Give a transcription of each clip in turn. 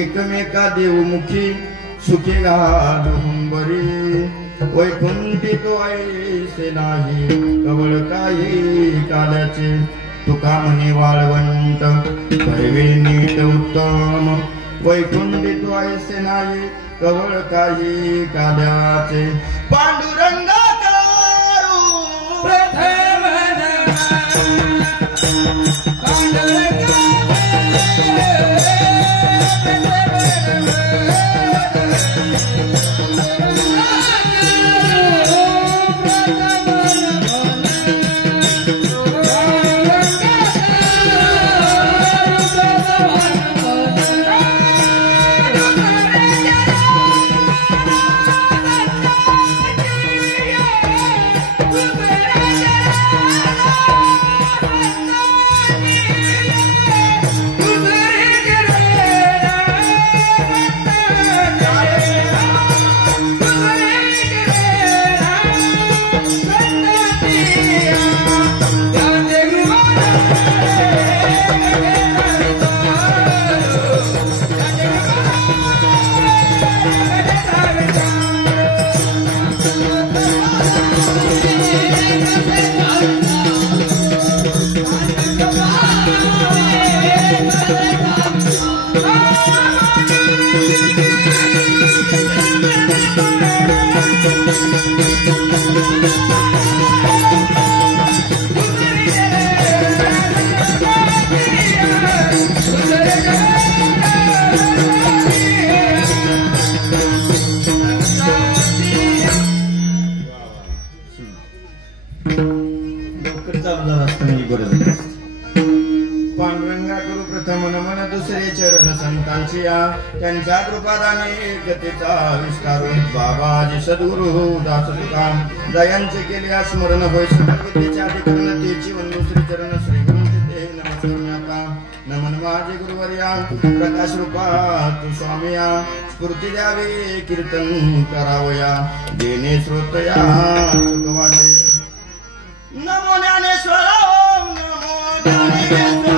एकमेका देवमुखी सुखे घालुंबरी वैकुंठी तो ऐसे नाही कवळ काही काल्याचे तुका म्हणे वाळवंत भरवे नीट उत्तम वैकुंठी तू ऐसे नाही कवळ काही काल्याचे पांडुरंगा करू प्रथम पांडुरंगा पांडुरंगा करू प्रथम नमन दुसरे चरण संतांची त्यांच्या कृपादाने गतीचा विस्तारून बाबाजी सद्गुरु दास तुकाम दयांचे केले स्मरण होय सद्गतीच्या अधिकरण तेची वंदू श्री चरण श्री गुरुंचे ते नमस्कार नमन माझे गुरुवर्या प्रकाश रूपा तू स्वामिया स्फूर्ती द्यावी कीर्तन करावया देणे श्रोतया सुख वाटे नमो ज्ञानेश्वर नमो ज्ञानेश्वर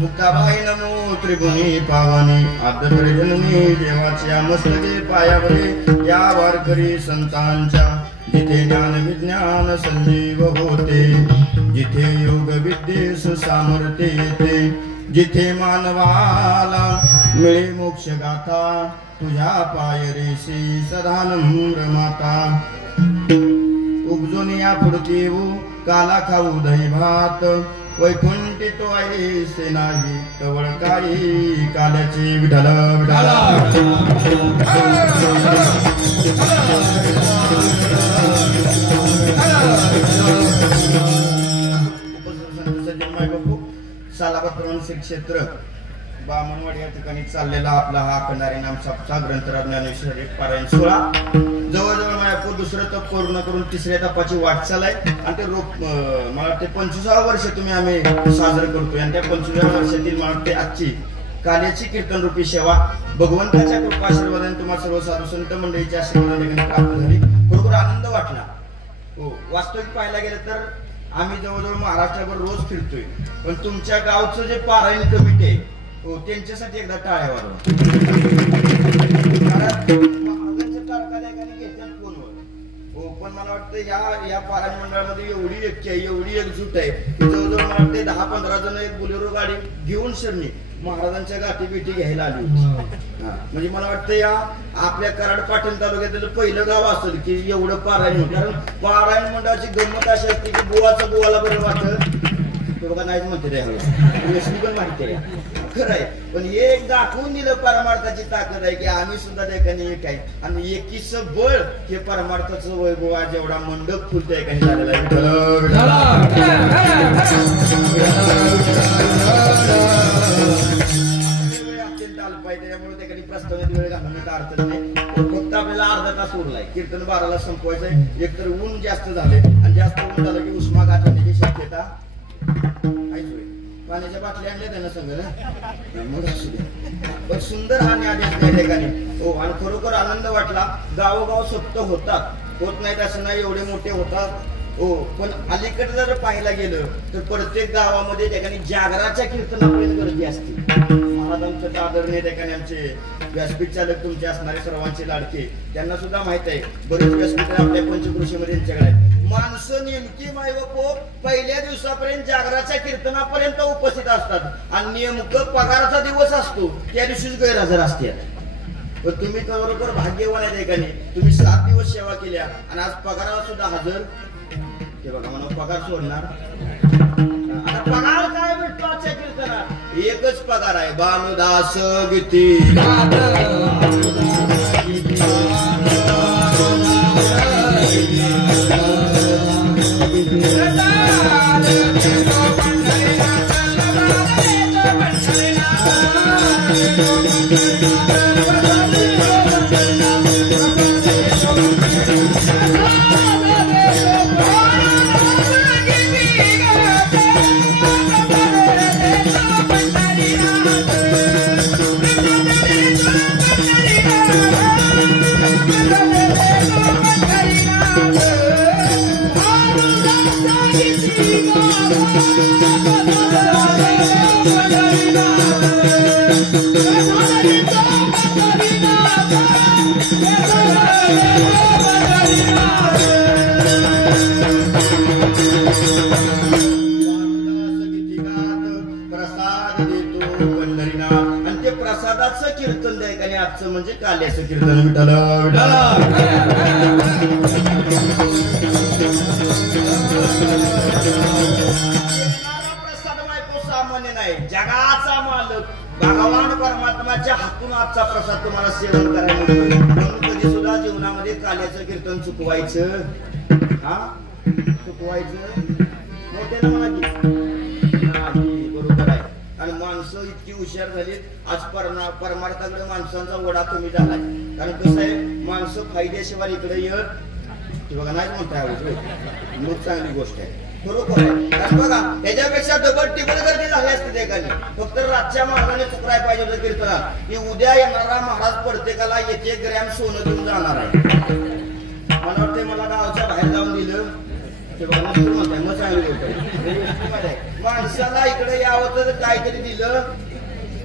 मुक्ताबाई नमो त्रिगुणी पावानी आद्य जननी देवाच्या मस्तके पायावरी या वारकरी संतांच्या जिथे ज्ञान विज्ञान संजीव होते जिथे योग विद्येस सामर्थ्य येते जिथे मानवाला मिळे मोक्ष गाथा तुझ्या पायरेशी सदा नम्र माता उपजून या पुढती काला खाऊ दही भात वैकुंठी तो ऐसे नाही कवळ काही काल्याचे विठ्ठल विठ्ठल सालाबाद श्री क्षेत्र बामणवाडी या ठिकाणी चाललेला आपला हा अखंडारी नाम सप्ताह ग्रंथराज ज्ञानेश्वर पारायण सोहळा जवळजवळ माझ्या दुसरं तप पूर्ण करून तिसऱ्या तपाची वाटचाल आहे आणि ते मला वाटते 25व्या वर्ष तुम्ही आम्ही साजरं करतोय आणि त्या 25व्या वर्षातील मला वाटते आजची काल्याची कीर्तन रूपी सेवा भगवंताच्या कृपा आशीर्वादाने तुम्हाला सर्व साधू संत मंडळीच्या आशीर्वादाने प्राप्त झाली बरोबर आनंद वाटला हो वास्तविक पाहायला गेलं तर आम्ही जवळजवळ महाराष्ट्रभर रोज फिरतोय पण तुमच्या गावचं जे पारायण कमिटी आहे हो त्यांच्यासाठी एकदा टाळ्या वाजवा हो पण मला वाटतं या पारायण मंडळामध्ये एवढी व्यक्ती आहे एवढी एकजूट आहे जवळजवळ मला वाटते 10-15 जण एक बोलेरो गाडी घेऊन सरणी महाराजांच्या गाठी बिठी घ्यायला आली म्हणजे मला वाटतं या आपल्या कराड पाटण तालुक्यातील पहिलं गाव असेल की एवढं पारायण कारण पारायण मंडळाची गंमत अशी असते की बुवाचं बुवाला बरं वाटत बघा नाहीच म्हणते त्यावेळेस पण माहिती आहे खरं आहे, पण एक दाखवून दिलं परमार्थाची ताकद आहे की आम्ही सुद्धा ठिकाणी एक आहे आणि एकीच बळ हे परमार्थाचं वैभव आहे. जेवढा मंडप फुलत ठिकाणी झालेला आहे. अत्यंत अल्प आहे, त्यामुळे त्या प्रस्तावनेत वेळ घालवण्याचा अर्थ नाही. फक्त आपल्याला अर्धा तास उरलाय. कीर्तन 12ला संपवायचंय. एकतर ऊन जास्त झाले आणि जास्त ऊन झालं की उष्माघात होण्याची शक्यता आहेच. पाण्याच्या बाटल्या आणल्या त्यांना संग ना मग असू दे. पण सुंदर हा न्याय त्या ठिकाणी हो. आणि खरोखर आनंद वाटला. गावोगाव सप्त होत नाहीत असं नाही, एवढे मोठे होतात हो. पण अलीकडे जर पाहायला गेलं तर प्रत्येक गावामध्ये ठिकाणी जागराच्या कीर्तनापर्यंत गर्दी असते. महाराजांचं आदरणीय ठिकाणी आमचे व्यासपीठ चालक तुमचे असणारे सर्वांचे लाडके, त्यांना सुद्धा माहित आहे बरेच व्यासपीठ आपल्या पंचकृषीमध्ये यांच्याकडे आहेत. माणसं नेमकी माय व पहिल्या दिवसापर्यंत जागराच्या कीर्तनापर्यंत उपस्थित असतात आणि नेमकं पगाराचा दिवस असतो त्या दिवशीच गैरहजर असतात. पण तुम्ही खरोखर भाग्यवान आहे ठिकाणी. तुम्ही 7 दिवस सेवा केल्या आणि आज पगाराला सुद्धा हजर. ते बघा मला पगार सोडणार. आता पगार काय भेटतो आजच्या कीर्तनात? एकच पगार आहे. भानुदास गीती कीर्तन द्याय आणि आजचं म्हणजे काल्याचं कीर्तन. विठ्ठल प्रसाद मायको सामान्य नाही, जगाचा मालक भगवान परमात्माच्या हातून आजचा प्रसाद तुम्हाला सेवन करायला मिळतो. म्हणून कधी सुद्धा जीवनामध्ये काल्याचं कीर्तन चुकवायचं मोठ्यानं म्हणा की बरोबर आहे. आणि माणसं इतकी हुशार झाली आज परमार्थाकडे माणसांचा ओढा कमी झालाय. कारण कसं आहे, माणसं फायद्याशिवाय इकडे येत बघा नाही म्हणताय. मग चांगली गोष्ट आहे बरोबर आहे. कारण बघा त्याच्यापेक्षा डबल टिबल गर्दी झाली असते ठिकाणी. फक्त रातच्या मार्गाने चुकराय पाहिजे होतं कीर्तनात की उद्या येणारा महाराज प्रत्येकाला 1-1 ग्रॅम सोनं देऊन जाणार आहे. मला वाटतंय मला गावच्या बाहेर जाऊन दिलं म्हणताय मग चांगली गोष्ट आहे. माणसाला इकडे यावं तर काहीतरी दिलं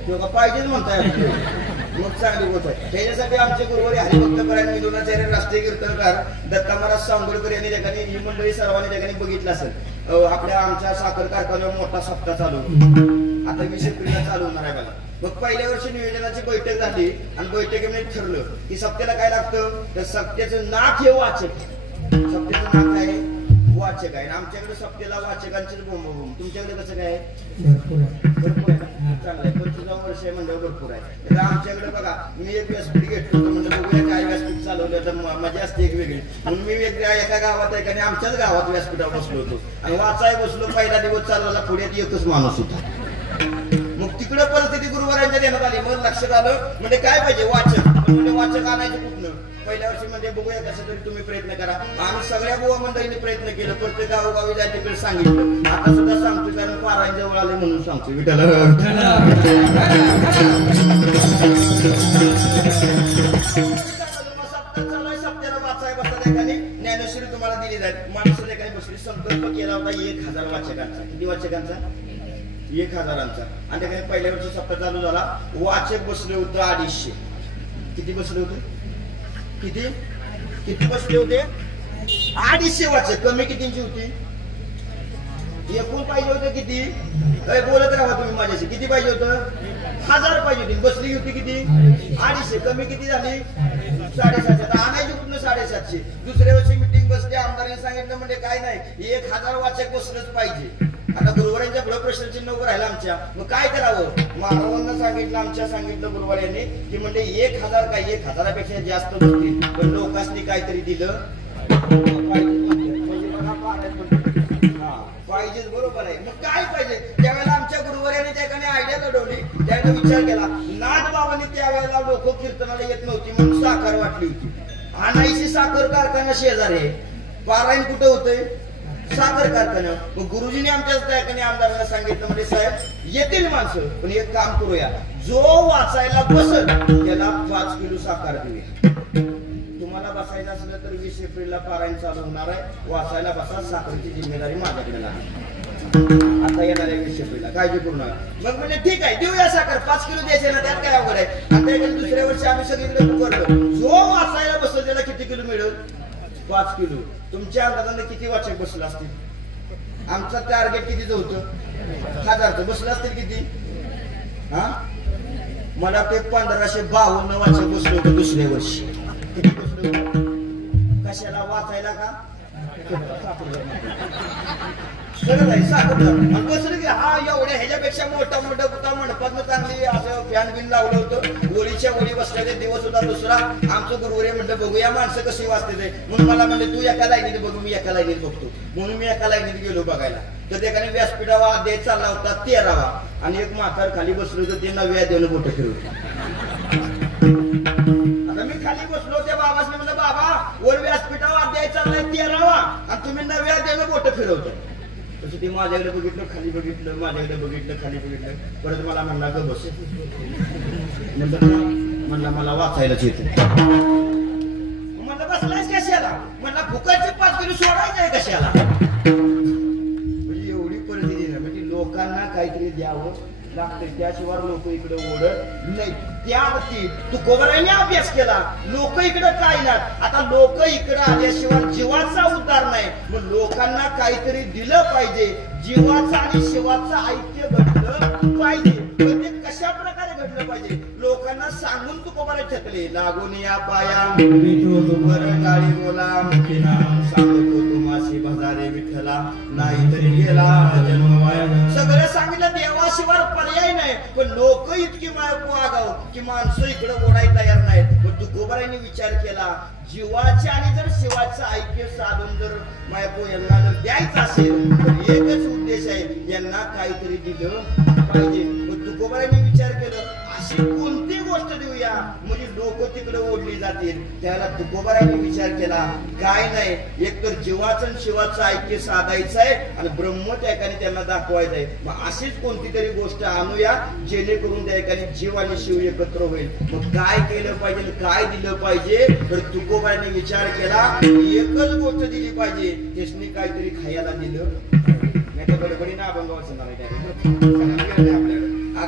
किंवा पाहिजेच म्हणताय मग चांगली गोष्ट आहे. त्याच्यासाठी आमचे गुरुवारी हरिभक्त करायला मिळवण्याचे राष्ट्रीय कीर्तनकार दत्ता महाराज सांगोलकर यांनी ठिकाणी ही मंडळी सर्वांनी ठिकाणी बघितलं असेल. आपल्या आमच्या साखर कारखान्यावर मोठा सप्ताह चालू आता 20 एप्रिलला चालू होणार आहे बघा. मग पहिल्या वर्षी नियोजनाची बैठक झाली आणि बैठकीमध्ये ठरलं की सप्त्याला काय लागतं तर सप्त्याचं नाक हे वाचक. सप्त्याचं नाक आहे वाचक आहे. आमच्याकडे सप्त्याला वाचकांचीच बोंबाबोंब. तुमच्याकडे कसं काय भरपूर आहे चांगलं आहे. 25 वर्ष आहे म्हणजे भरपूर आहे. तर आमच्याकडे बघा मी एक व्यासपीठ घेतलो म्हणजे बघूया काय व्यासपीठ चालवलं तर मजा असते एक वेगळी. म्हणून मी वेगळ्या एका गावात आहे आणि आमच्याच गावात व्यासपीठावर बसलो होतो आणि वाचाय बसलो. पहिला दिवस चालवला पुढे एकच माणूस होता. मग तिकडे परिस्थिती गुरुवारांच्या देण्यात आली. मग लक्षात आलं म्हणजे काय पाहिजे वाचक. म्हणजे वाचक आणायचं कुठनं. पहिल्या वर्षी म्हणजे बघूया कसं तरी तुम्ही प्रयत्न करा. आम्ही सगळ्या बुवा मंडळींनी प्रयत्न केलं. प्रत्येक गावोगावी जाय तिकडे सांगितलं. आता सुद्धा सांगतो कारण पारायण जवळ आले म्हणून सांगतो. विठ्ठल सप्त्याला वाचाय बसता ठिकाणी ज्ञानेश्वरी तुम्हाला दिली जाईल. माणसं ठिकाणी बसली. संकल्प केला होता 1000 वाचकांचा. किती वाचकांचा? 1000चा. आणि त्याकडे पहिल्या वर्षी सप्ताह चालू झाला. वाचक बसले होते 250. किती बसले होते? किती बसले होते? 250 वाचक. कमी कितींची होती? एकूण पाहिजे होतं किती? बोलत राहा तुम्ही माझ्याशी. किती पाहिजे होतं? 1000 पाहिजे होती. बसली होती किती? 250. कमी किती झाली? 750. आता आणायची कुठनं 750? दुसऱ्या वर्षी मिटिंग बसली. आमदारांनी सांगितलं म्हणजे काय नाही 1000 वाचक बसलंच पाहिजे. आता गुरुवारांच्या पुढे प्रश्नचिन्ह उभं राहिलं आमच्या, मग काय करावं? महाराजांना सांगितलं गुरुवार यांनी की म्हणजे 1000 काय 1000पेक्षा जास्त बसतील, पण लोकांनी काहीतरी दिलं पाहिजे. बरोबर आहे. मग काय पाहिजे? त्यावेळेला आमच्या गुरुवार्याने त्या ठिकाणी आयडिया लढवली, त्याने विचार केला. नाथ बाबांनी त्यावेळेला लोक कीर्तनाला येत नव्हती म्हणून साखर वाटली होती. आणायची साखर कारखाना शेजारी, पारायण कुठं होतंय? साखर कारखाना. मग गुरुजींनी आमच्या त्या ठिकाणी आमदारांना सांगितलं म्हणजे साहेब येतील माणसं, पण एक काम करूया, जो वाचायला बसत त्याला 5 किलो साखर देऊया. तुम्हाला बसायचं असलं तर 20 एप्रिलला पारायण चालू होणार आहे, वाचायला बसा, साखरेची जिम्मेदारी माझ्याकडे लागेल. आता येणार आहे 20 एप्रिलला, काळजी करू नका. मग म्हणजे ठीक आहे, देऊया साखर, 5 किलो द्यायचे ना, त्यात काय अवघड आहे. आता दुसऱ्या वर्षी आम्ही सगळीकडे पुकारलो, जो वाचायला बसत त्याला किती किलो मिळेल? 5 किलो. तुमच्या अंदाजाने किती वाचक बसलं असतील? आमचं टार्गेट कितीच होतं? 1000चं. बसलं असतील किती? हा, मला ते 1552 वाचक बसलो होतं दुसऱ्या वर्षी. किती बसलो होतं? कशाला? वाचायला का? बसलं की हा एवढ्या ह्याच्यापेक्षा मोठा मंडपात चांगली असं फॅन बिन लावलं होतं. ओळीच्या ओळी बसलेले दिवस होता दुसरा. आमचं गुरुवारी म्हटलं बघूया माणसं कशी वाचते ते, म्हणून मला म्हणले तू एका लाईनीत बघू, मी एका लाईनीत बघतो. म्हणून मी एका लाईनीत गेलो बघायला. तर त्याने व्यासपीठावा अध्याय चालला होता 13वा, आणि एक म्हातार खाली बसलो होतं, ते 9व्या अध्यायानं बोटं फिरवलं. आता मी खाली बसलो, त्या बाबासने म्हणलं बाबा वर व्यासपीठावा अध्याय चाललाय 13वा आणि तुम्ही 9व्या अध्यायानं बोटं फिरवताय. तसं ते माझ्याकडे बघितलं, खाली बघितलं, माझ्याकडे बघितलं, खाली बघितलं. परत मला म्हणला ग बस. म्हणला मला वाचायलाच येते. म्हणलं बसलायच कशाला? म्हणला फुकटचे 5 किलो सोडायचं आहे कशाला? म्हणजे एवढी परिस्थिती ना, म्हणजे लोकांना काहीतरी द्यावं लागतं, त्याशिवाय लोक इकडे ओढत नाही. त्यावरती तुकोबारायांनी अभ्यास केला, लोक इकडे काय ना. आता लोक इकडे आल्याशिवाय जीवाचा उद्धार नाही. मग लोकांना काहीतरी दिलं पाहिजे. जीवाचं आणि शिवाचं ऐक्य घडलं पाहिजे. पण ते कशा प्रकारे घडलं पाहिजे? लोकांना सांगून तुकोबारा ठकले, लागून या पाया गाडी बोला सांगतो तुम्हाशी भजारे विठ्ठला, नाहीतरी गेला जन्म वाया. सगळं सांगितलं, देवाशिवाय पर्याय नाही. पण लोक इतकी मायपू आगाव की माणसं इकडे ओढायला तयार नाहीत. पण तुकोबारांनी विचार केला, जीवाचे आणि जर शिवाचं ऐक्य साधून जर मायपू यांना जर द्यायचं असेल तर एकच उद्देश आहे, यांना काहीतरी दिलं पाहिजे. मग तुकोबारांनी विचार केलं, अशी कोणती गोष्ट देऊया म्हणजे लोक तिकडे ओढली जातील. त्याला तुकोबारांनी विचार केला, काय नाही, एक तर जीवाचं आणि शिवाचं ऐक्य साधायचं आहे आणि ब्रह्म त्या ठिकाणी त्यांना दाखवायचं आहे. मग अशीच कोणती तरी गोष्ट आणूया जेणेकरून त्या ठिकाणी जीव आणि शिव एकत्र होईल. मग काय केलं पाहिजे, काय दिलं पाहिजे? तर तुकोबारांनी विचार केला, एकच गोष्ट दिली पाहिजे, त्यासनी काहीतरी खायला दिलं नाही तर गडबडीनं अभंग वाचणार आपल्याकडे.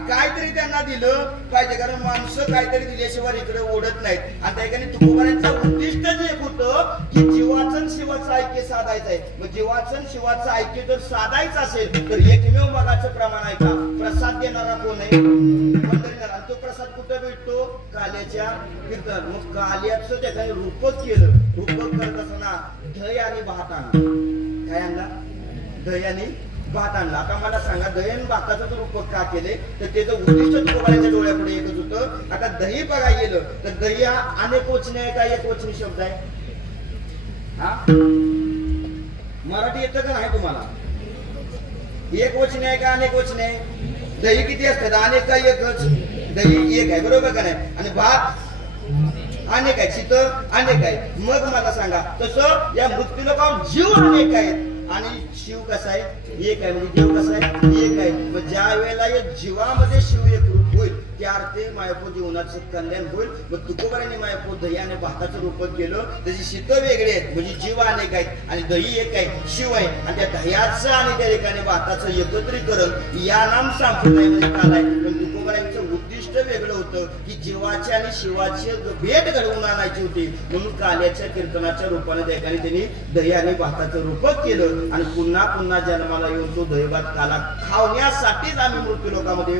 काहीतरी त्यांना दिलं पाहिजे, कारण माणसं काहीतरी दिल्याशिवाय इकडे ओढत नाहीत. आणि त्या ठिकाणी तुकोबारांचं उद्दिष्ट जे होतं की जीवाचं शिवाचं ऐक्य साधायचं आहे. मग जीवाचं शिवाचं ऐक्य जर साधायचं असेल तर एकमेव मगाचं प्रमाण आहे का? प्रसाद देणारा कोण आहे? आणि तो प्रसाद कुठे भेटतो? काल्याच्या कीर्तन. मग काल्याचं त्या ठिकाणी रूपक केलं. रूपक करत असताना दही आणि भात आणला. काय आणला? दही आणि भात आणला. आता मला सांगा, दही आणि भाताचं जर रूपक का केले तर त्याचं उद्दिष्ट तुकोबारांच्या डोळ्यापुढे एकच होतं. आता दही बघायला गेलं तर दही हा अनेक वचने आहे का एक वचनी शब्द आहे? हा, मराठी येतं का नाही तुम्हाला? एक वचने आहे का अनेक वचने आहे? दही किती असतात? अनेक का एकच? दही एक आहे, बरोबर का नाही? आणि भात अनेक आहे, शीतळ अनेक आहे. मग मला सांगा, तसं या मृत्यूला पाहून जीव अनेक आहेत आणि शिव कसा आहे? एक आहे. म्हणजे देव कसा आहे? एक आहे. मग ज्या वेळेला या जीवामध्ये शिव एकरूप होईल त्या अर्थी मायपो जीवनाचं कल्याण होईल. मग तुकोबारांनी मायपो दही आणि भाताचं रूपक केलं. त्याची शीतळ वेगळे आहेत, म्हणजे जीव अनेक आहेत आणि दही एक आहे, शिव आहे. आणि त्या दह्याचं आणि त्या ठिकाणी भाताचं एकत्रीकरण या नाम संप्रदायामध्ये काल आहे. पण तुकोबारांचं उद्दिष्ट वेगळं होतं की जीवाची आणि शिवाची भेट घडवून आणायची होती. म्हणून काल्याच्या कीर्तनाच्या रूपाने त्या ठिकाणी त्यांनी दही आणि भाताचं रूपक केलं. आणि पुन्हा पुन्हा जन्माला येऊन तो दही भात काला खावण्यासाठीच आम्ही मृत्यू लोकांमध्ये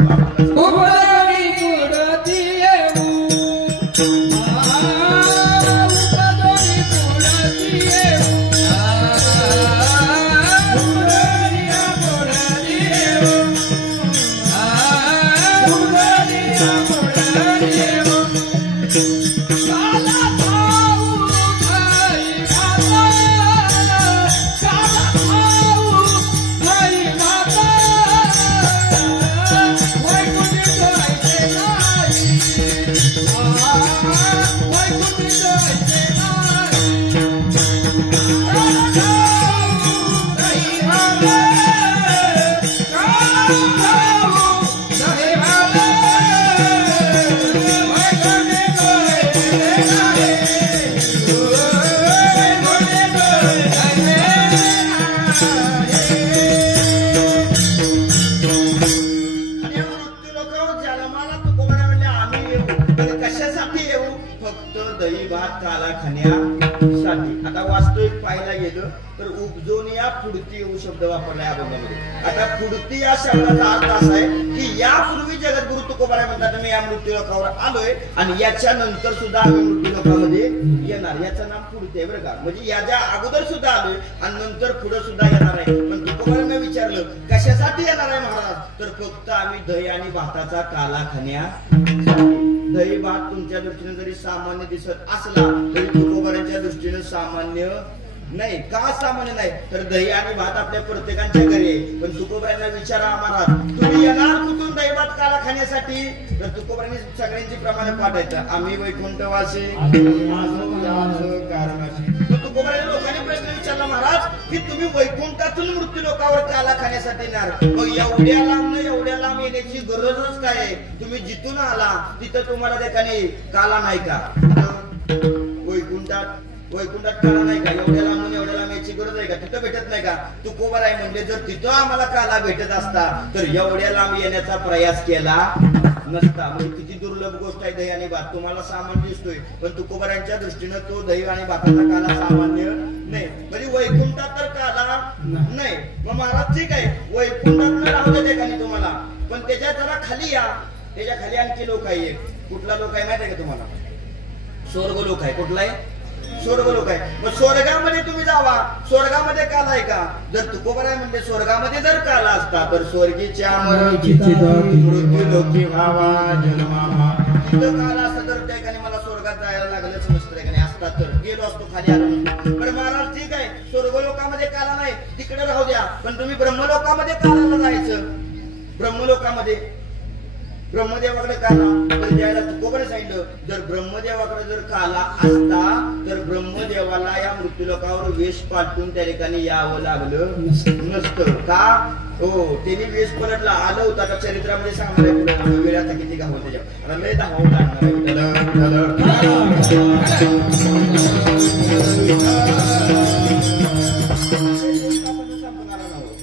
आता वास्तविक पाहायला गेलं तर उपजून या पुढती येऊ शब्द वापरलाय अभंगामध्ये. आता पुढती या शब्दाचा अर्थ असा आहे की यापूर्वी जगद्गुरु तुकोबाराय म्हणतात मी या मृत्यू लोकावर आलोय आणि याच्या नंतर सुद्धा आम्ही मृत्यू लोकामध्ये येणार. याचं नाम पुढती आहे बरं का. म्हणजे याच्या अगोदर सुद्धा आलोय आणि नंतर पुढे सुद्धा येणार आहे. पण तुकोबारायांना विचारलं कशासाठी येणार आहे महाराज, तर फक्त आम्ही दही आणि भाताचा काला खाण्या. दही भात तुमच्या दृष्टीने जरी सामान्य दिसत असला तरी तुकोबारायांच्या दृष्टीने सामान्य नाही. का सामान्य नाही तर दही आणि भात आपल्या प्रत्येकाच्या घरी आहे. पण तुकोबारायांना विचारा महाराज तुम्ही येणार कुठून दही भात काला खाण्यासाठी, तर तुकोबारायांनी सगळ्यांची प्रमाणे पाठायचं आम्ही वैकुंठवासी कारण असे. तुकोबारायांनी लोकांनी प्रश्न विचारला महाराज की तुम्ही वैकुंठातून मृत्यू लोकावर काला खाण्यासाठी येणार, मग एवढ्या लांब येण्याची गरजच काय आहे. तुम्ही जिथून आला तिथं तुम्हाला त्या ठिकाणी काला नाही का, वैकुंठात काला नाही का, एवढ्या लांब यायची गरज आहे का, तिथं भेटत नाही का. तुकोबाराय म्हणजे जर तिथं आम्हाला काला भेटत असता तर एवढ्या लांब येण्याचा प्रयास केला नसता. म्हणजे किती दुर्लभ गोष्ट आहे दही आणि भात. तुम्हाला सामान्य दिसतोय पण तुकोबारायांच्या दृष्टीनं तो दही आणि भाताचा काला सामान्य नाही. म्हणजे वैकुंठात तर काला नाही. मग महाराज ठीक आहे वैकुंठात राहू दे ठिकाणी तुम्हाला, पण त्याच्या जरा खाली या. त्याच्या खाली आणखी लोक आहे. कुठला लोक आहे माहिती आहे का तुम्हाला, स्वर्ग लोक आहे. कुठला आहे, स्वर्ग लोक आहे. मग स्वर्गामध्ये तुम्ही जावा, स्वर्गामध्ये काला आहे का, जर तुकोबाराय म्हणजे स्वर्गामध्ये जर काला असता तर स्वर्गीच्या मृत्यू लोकी व्हावा जन्मावा तिथं काला असता तर त्या ठिकाणी मला स्वर्गात जायला लागलंच नसतं ठिकाणी असता तर गेलो असतो खाली आलो. पण महाराज ठीक आहे स्वर्गलोकामध्ये काला नाही तिकडे राहू द्या, पण तुम्ही ब्रह्मलोकामध्ये काला जायचं. ब्रह्मदेवाकडे काला, तर ज्याला तुकोबाराय सांगितलं जर ब्रह्मदेवाकडे जर काला असता तर ब्रह्मदेवाला या मृत्यूलोकावर वेश पाठवून त्या ठिकाणी यावं लागलं नसतं का. हो त्यांनी वेश पलटला आलं होतं. आता चरित्रामध्ये सांगणार आहे वेळ आता किती का होते आता लय धावावं लागणार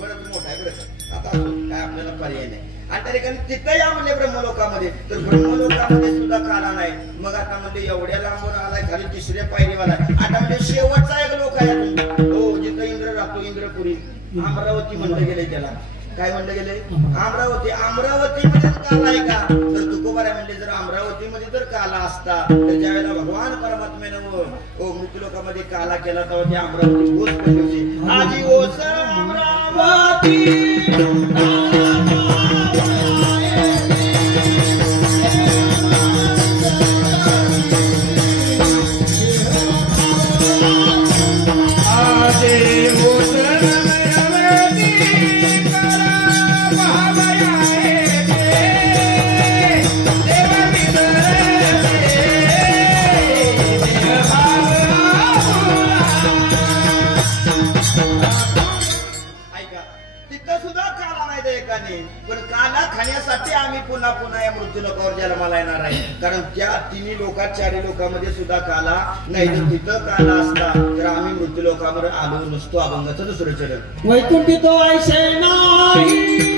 बरंच मोठा आहे बरं. आता काय आपल्याला पर्याय नाही. आणि त्या ठिकाणी तिथं या म्हणजे ब्रह्मलोकामध्ये, तर ब्रह्मलोकामध्ये सुद्धा काला नाही. मग आता म्हणजे एवढ्या लांबून आलाय खाली तिसऱ्या पायरीवाला. आता म्हणजे शेवटचा एक लोक आहे हो जिथं इंद्र राहतो इंद्रपुरी अमरावती म्हणलं गेलंय. त्याला काय म्हणलं गेलंय, अमरावती मध्ये काला आहे का, तर तुकोबाराय म्हणजे जर अमरावती मध्ये जर काला असता तर ज्या वेळेला भगवान परमात्म्यानं मृत्यूलोकामध्ये काला केला तेव्हा ती अमरावती ओस पडली होती. आजी ओस अमरावती पण काला खाण्यासाठी आम्ही पुन्हा पुन्हा या मृत्यूलोकावर जन्माला येणार आहे. कारण त्या तिन्ही लोकात चारी लोकांमध्ये सुद्धा काला नाही. तर तिथं काला असता तर आम्ही मृत्यूलोकावर आलो नसतो. अभंगाचं दुसरं चरण वैकुंठी तो ऐसे नाही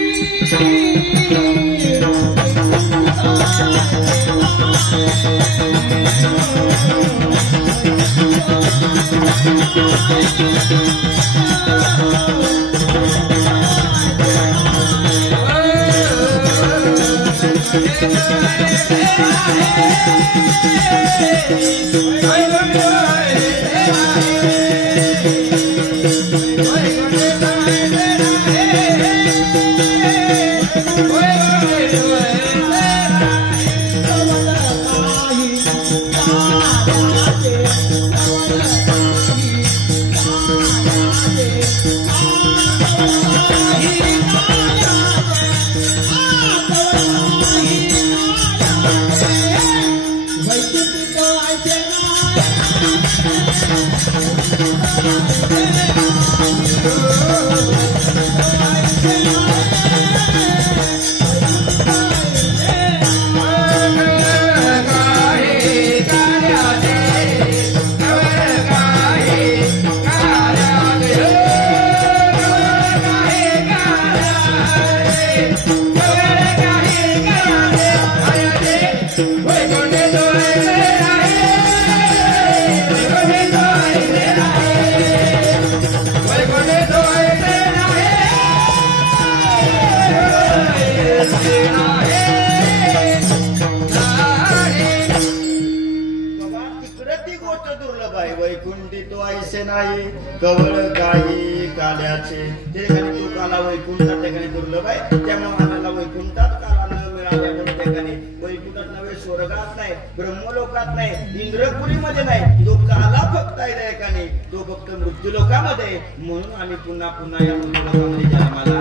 नाही कवळ काही काल्याचे ते ठिकाणी तो काला वैकुंठात ठिकाणी दुर्लभ आहे. त्यामुळे आम्हाला वैकुंठात काला न मिळाल्या ठिकाणी वैकुंठात नव्हे स्वर्गात नाही ब्रह्मलोकात नाही इंद्रपुरीमध्ये नाही तो काला फक्त आहे त्या ठिकाणी तो फक्त मृत्यूलोकामध्ये. म्हणून आम्ही पुन्हा पुन्हा या मृत्यूलोकामध्ये जन्माला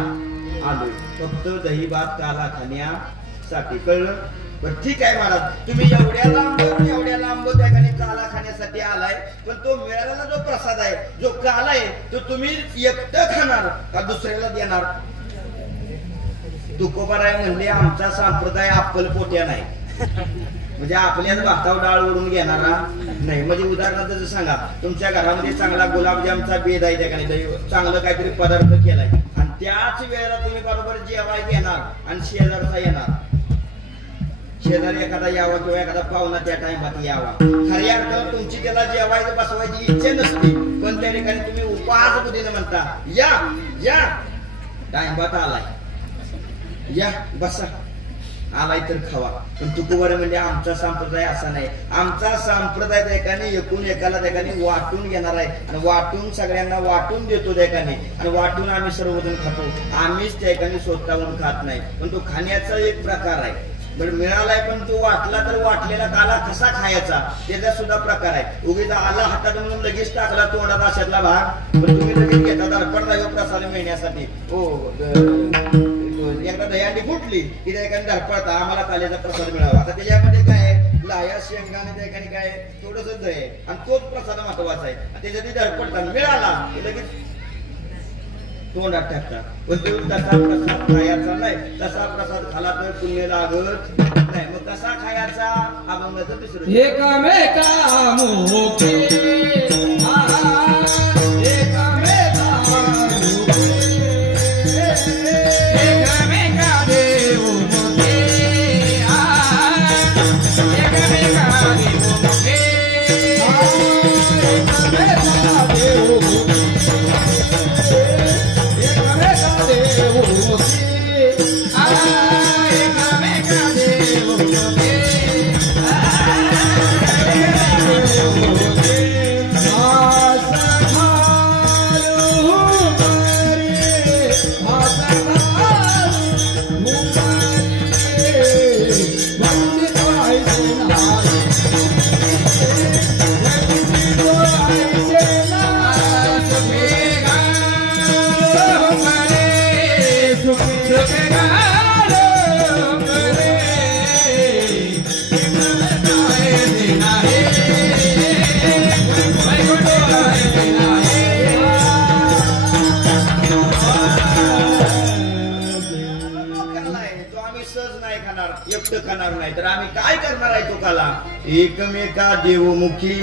आलोय फक्त दही भात काला खाण्यासाठी. कळलं? पण ठीक आहे महाराज तुम्ही एवढ्या लांब त्या ठिकाणी काला खाण्यासाठी आलाय पण तो मिळालेला जो प्रसाद आहे जो काला आहे तो तुम्ही एकटं खाणार का दुसऱ्याला देणार? तुकोबाराय म्हणले आमचा संप्रदाय अप्पल पोट्या नाही म्हणजे आपल्याच भातावर डाळ ओढून घेणारा नाही. म्हणजे उदाहरणार्थ जर सांगा तुमच्या घरामध्ये चांगला गुलाबजामचा बेद आहे त्या ठिकाणी चांगलं काहीतरी पदार्थ केलाय आणि त्याच वेळेला तुम्ही बरोबर जेवाय घेणार आणि शेजारचा येणार. शेजारी एखादा यावा किंवा एखादा पाहुणा त्या टाइमात यावा खऱ्या अर्थानं तुमची त्याला जेवायचं बसवायची इच्छा नसते पण त्या ठिकाणी तुम्ही उपवास बुद्धीने म्हणता या या टाइमात आलाय या बसा आलाय तर खावा. पण तुकोबारे म्हणजे आमचा संप्रदाय असा नाही. आमचा संप्रदाय त्या ठिकाणी एकूण एकाला त्या ठिकाणी वाटून घेणार आहे आणि वाटून सगळ्यांना वाटून देतो त्या ठिकाणी आणि वाटून आम्ही सर्वजण खातो. आम्हीच त्या ठिकाणी स्वतःहून खात नाही पण तो खाण्याचा एक प्रकार आहे. बरं मिळालाय पण तो वाटला तर वाटलेला काला कसा खायचा त्याचा सुद्धा प्रकार आहे. उगीच आला हातात म्हणून लगेच टाकला तोंडात अशातला भाग पण तुम्ही लगेच घेता धडपडता प्रसाद मिळण्यासाठी. हो एकदा दह्यांडी फुटली की त्या ठिकाणी धडपडता आम्हाला काल्याचा प्रसाद मिळावा. आता त्याच्यामध्ये काय आहे लाया शेंगाने त्या ठिकाणी काय थोडस दही आहे आणि तोच प्रसाद महत्वाचा आहे. त्याच्यात धडपडता मिळाला की लगेच तोंडात टाकतात पण तो तसा प्रसाद खायचा नाही. तसा प्रसाद खाला तर पुण्य लागत नाही. मग कसा खायचा अभंगाचं दुसरं खाणार नाही तर आम्ही काय करणार आहे तो काला एकमेका देवमुखी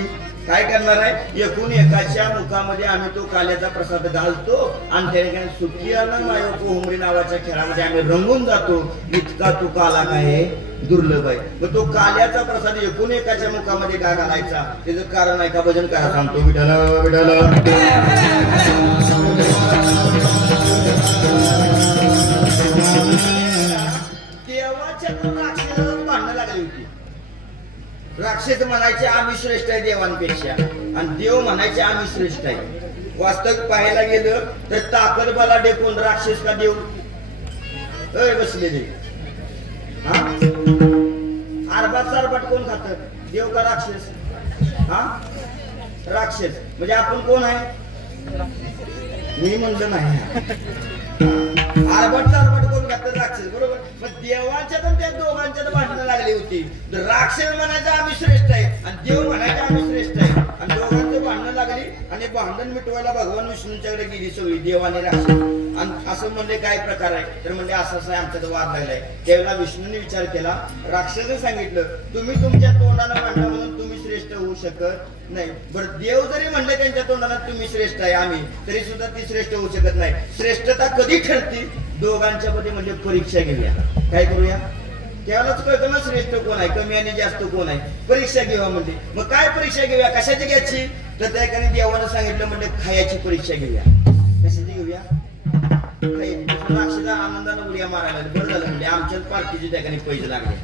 काय करणार आहे एकूण एकाच्या मुखामध्ये आम्ही तो काल्याचा प्रसाद घालतो आणि त्या ठिकाणी सुखियाला मायो कोहमरी नावाच्या खेळामध्ये आम्ही रंगून जातो. इतका तो काला काय दुर्लभ आहे. मग तो काल्याचा प्रसाद एकूण एकाच्या मुखामध्ये का घालायचा त्याचं कारण आहे का भजन करा सांगतो. विठाला विठाला देवाच्या राक्षसाला भांडणं लागली होती. राक्षस म्हणायचे आम्ही श्रेष्ठ आहे देवांपेक्षा आणि देव म्हणायचे आम्ही श्रेष्ठ आहे. वास्तविक पाहायला गेलं तर ताकद बला डेकून राक्षस का देव बसलेले हा आरबाट सारबाट कोण खात देव का राक्षस? हा राक्षस म्हणजे आपण कोण आहे मी म्हणलं नाही. आरबाट सारबाट कोण खात राक्षस बरोबर. मग देवाच्या तर त्या दोघांच्या भांडणं लागली होती. राक्षस म्हणायचं आम्ही श्रेष्ठ आहे आणि देव म्हणायचं आम्ही श्रेष्ठ आहे आणि दोघांचं मिटवायला भगवान विष्णूंच्याकडे गेली सगळी देव आणि राक्षस. आणि असं म्हणले काय प्रकार आहे तर म्हणजे असं असं आमच्यात वाद लागलाय. त्यावेळेला विष्णूने विचार केला. राक्षसाने सांगितलं तुम्ही तुमच्या तोंडानं म्हणलं म्हणून तुम्ही श्रेष्ठ होऊ शकत नाही. बरं देव जरी म्हणले त्यांच्या तोंडाला तुम्ही श्रेष्ठ आहे आम्ही, तरी सुद्धा ती श्रेष्ठ होऊ शकत नाही. श्रेष्ठता कधी ठरती? दोघांच्या मध्ये म्हणजे परीक्षा घेऊया. काय करूया? त्यावेळेलाच कळतं ना श्रेष्ठ कोण आहे, कमी आणि जास्त कोण आहे. परीक्षा घेऊया म्हणजे मग काय परीक्षा घेऊया? कशाची घ्यायची? तर त्या एकाने देवानं सांगितलं म्हणजे खायची परीक्षा घेऊया. कशाची घेऊया? राक्षसा आनंदानं उड्या मारायला बरं झालं म्हणजे आमच्याच पार्टीचे त्या ठिकाणी पैसे लागले.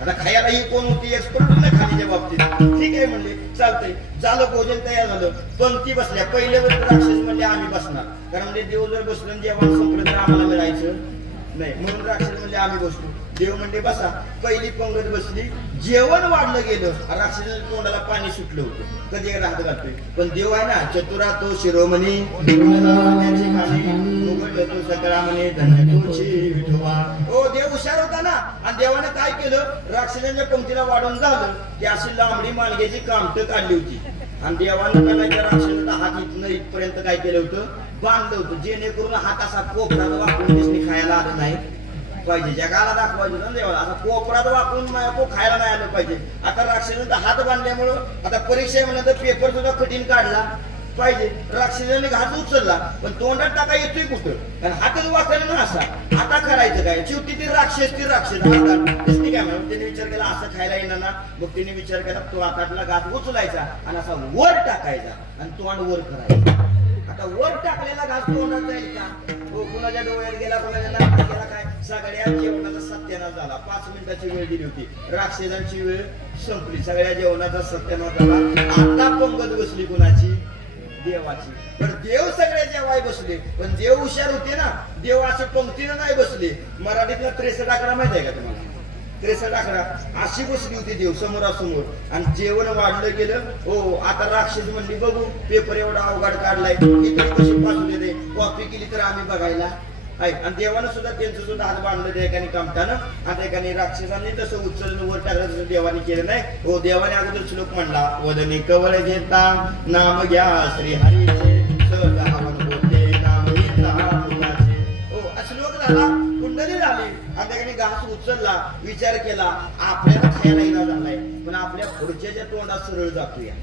आता खायला ही कोण होती? एक्सपर्ट ना खाण्याच्या बाबतीत. ठीक आहे म्हणले चालतंय. झालं भोजन तयार झालं. पंक्ती बसल्या. पहिले राक्षस म्हणजे आम्ही बसणार, कारण म्हणजे देव जर बसलं जेवण संपलं तर आम्हाला मिळायचं नाही, म्हणून राक्षस म्हणजे आम्ही बसलो. देव म्हणजे बसा. पहिली पंगत बसली. जेवण वाढलं गेलं. राक्षसाच्या तोंडाला पाणी सुटलं होतं. कधी राहत घालतोय पण देव आहे ना चतुरा तो शिरोमणी सगळा म्हणे धन्य विठोबा. हो देव हुशार होता ना. आणि देवाने काय केलं? राक्षसांच्या पंक्तीला वाढून झालं की अशी लांबडी माणग्याची कामटं काढली होती. आणि देवानं का नाही त्या राक्षसाचा हात इथनं इथपर्यंत काय केलं होतं? बांधलं होतं, जेणेकरून हात असा कोपरात वापरून त्याने खायला आलं नाही पाहिजे. जगाला दाखवायचं ना देवाला. आता कोपरात वापरून खायला नाही आलं पाहिजे. आता राक्षसांचा हात बांधल्यामुळं आता परीक्षा म्हणलं तर पेपर सुद्धा कठीण काढला पाहिजे. राक्षसाने घास उचलला पण तोंडात टाका येतोय कुठं? कारण हातच वाकरला ना असा. आता करायचं काय? शेवटी ती राक्षस काय म्हणून त्याने विचार केला असं खायला येणार ना. मग त्याने विचार केला तो हातातला घास उचलायचा आणि असा वर टाकायचा आणि तोंड वर करायचं. आता वर टाकलेला घास तोंडात जाईल का? हो, कुणाच्या डोळ्यात गेला, कुणाच्या नाकात गेला, काय सगळ्या जेवणाचा सत्यानाश झाला. 5 मिनिटाची वेळ दिली होती. राक्षसांची वेळ संपली. सगळ्या जेवणाचा सत्यानाश झाला. आता पंगत बसली कुणाची? देवाची. पण देव सगळ्या जेवाय बसले. पण देव हुशार होते ना. देव असे पंक्तीनं नाही बसले. मराठीतला 63 आकडा माहित आहे का तुम्हाला? 63 आकडा अशी बसली होती देव समोरासमोर. आणि जेवण वाढलं गेलं. हो, आता राक्षस म्हणली बघू पेपर एवढा अवघड काढलाय इकडे कशी पासू देते. कॉपी केली तर आम्ही बघायला आहे. आणि देवानं सुद्धा त्यांचं सुद्धा हात बांधलं त्या एकाने कामटानं. आता एकाने राक्षसांनी तसं उचलून वर टाकलं तसं देवाने केलं नाही. हो, देवाने अगोदर श्लोक म्हणला. वदनी कवळ घेता नाम घ्या श्री हरीचे सहज हवन होते नाम घेता मुलाचे. हो, श्लोक झाला. कुंडली झाली. आता एकाने घास उचलला. विचार केला आपल्याला खायला येणार झालाय पण आपल्या पुढच्याच्या तोंडात सरळ जातोया.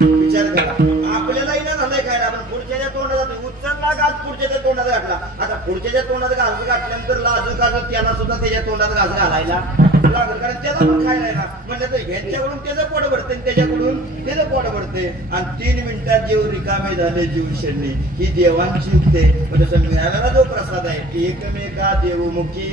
विचार करा आपल्याला येणार झालंय खायला पण पुढच्याच्या तोंडात जातो. उचलला घास पुढच्याच्या तोंडात घातला. आता पुढच्याच्या तोंडात घास घातल्यानंतर लाज घालत त्यांना सुद्धा त्याच्या तोंडात घास घालायला लागल, कारण त्याला पण खायला येणार. म्हणजे तर ह्यांच्याकडून त्याचं पोट भरते त्याच्याकडून त्याचं पोट भरते. आणि 3 मिनिटात जीव रिकामे झाले जीव शरणे. ही देवांची युक्ती आहे. पण तसं मिळालेला जो प्रसाद आहे एकमेका देवमुखी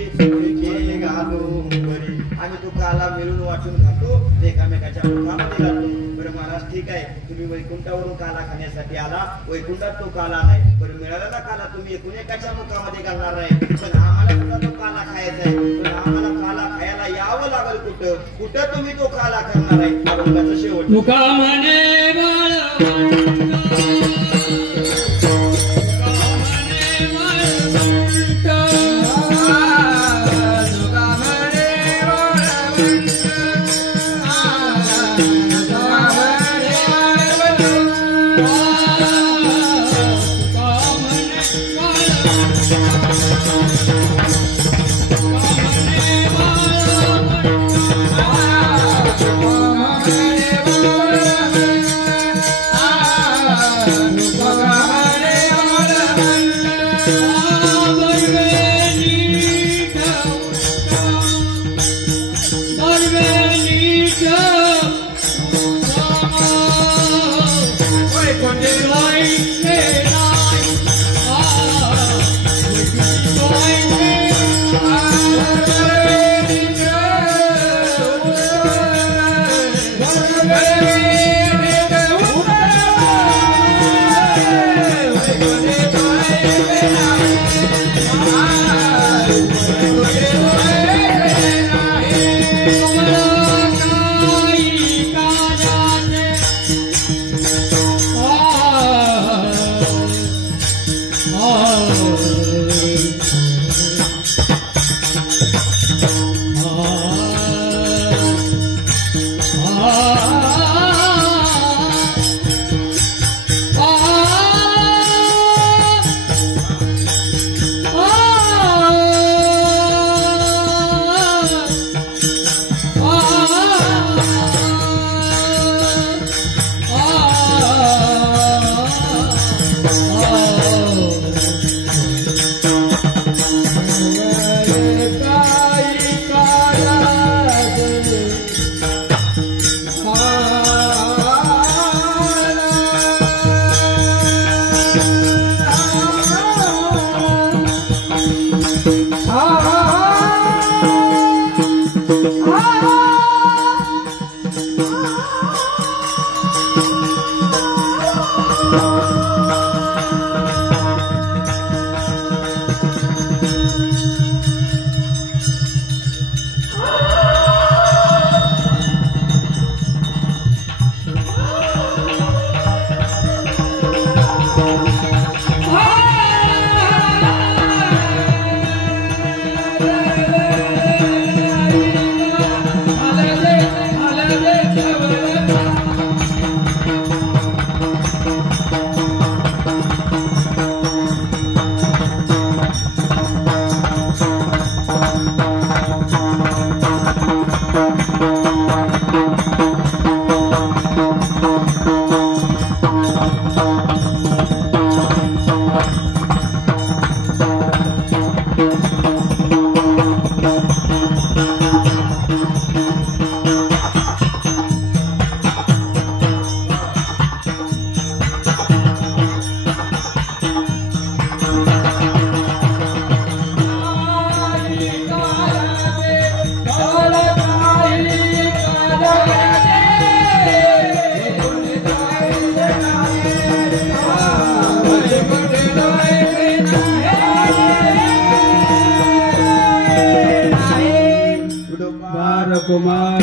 घालो बरी. आम्ही तो काला मिळून वाटून खातो एकामेकाच्या मुखामध्ये घालतो. बरं महाराज ठीक आहे तुम्ही वैकुंठावरून काला खाण्यासाठी आला. वैकुंठात तो काला नाही. बरं मिळालेला काला तुम्ही एकूण एकाच्या मुखामध्ये घालणार आहे. पण आम्हाला सुद्धा तो काला खायचा आहे. पण आम्हाला काला खायला यावं लागल. कुठं कुठं तुम्ही तो काला करणार आहे? अभंगाचं शेवट. कुमार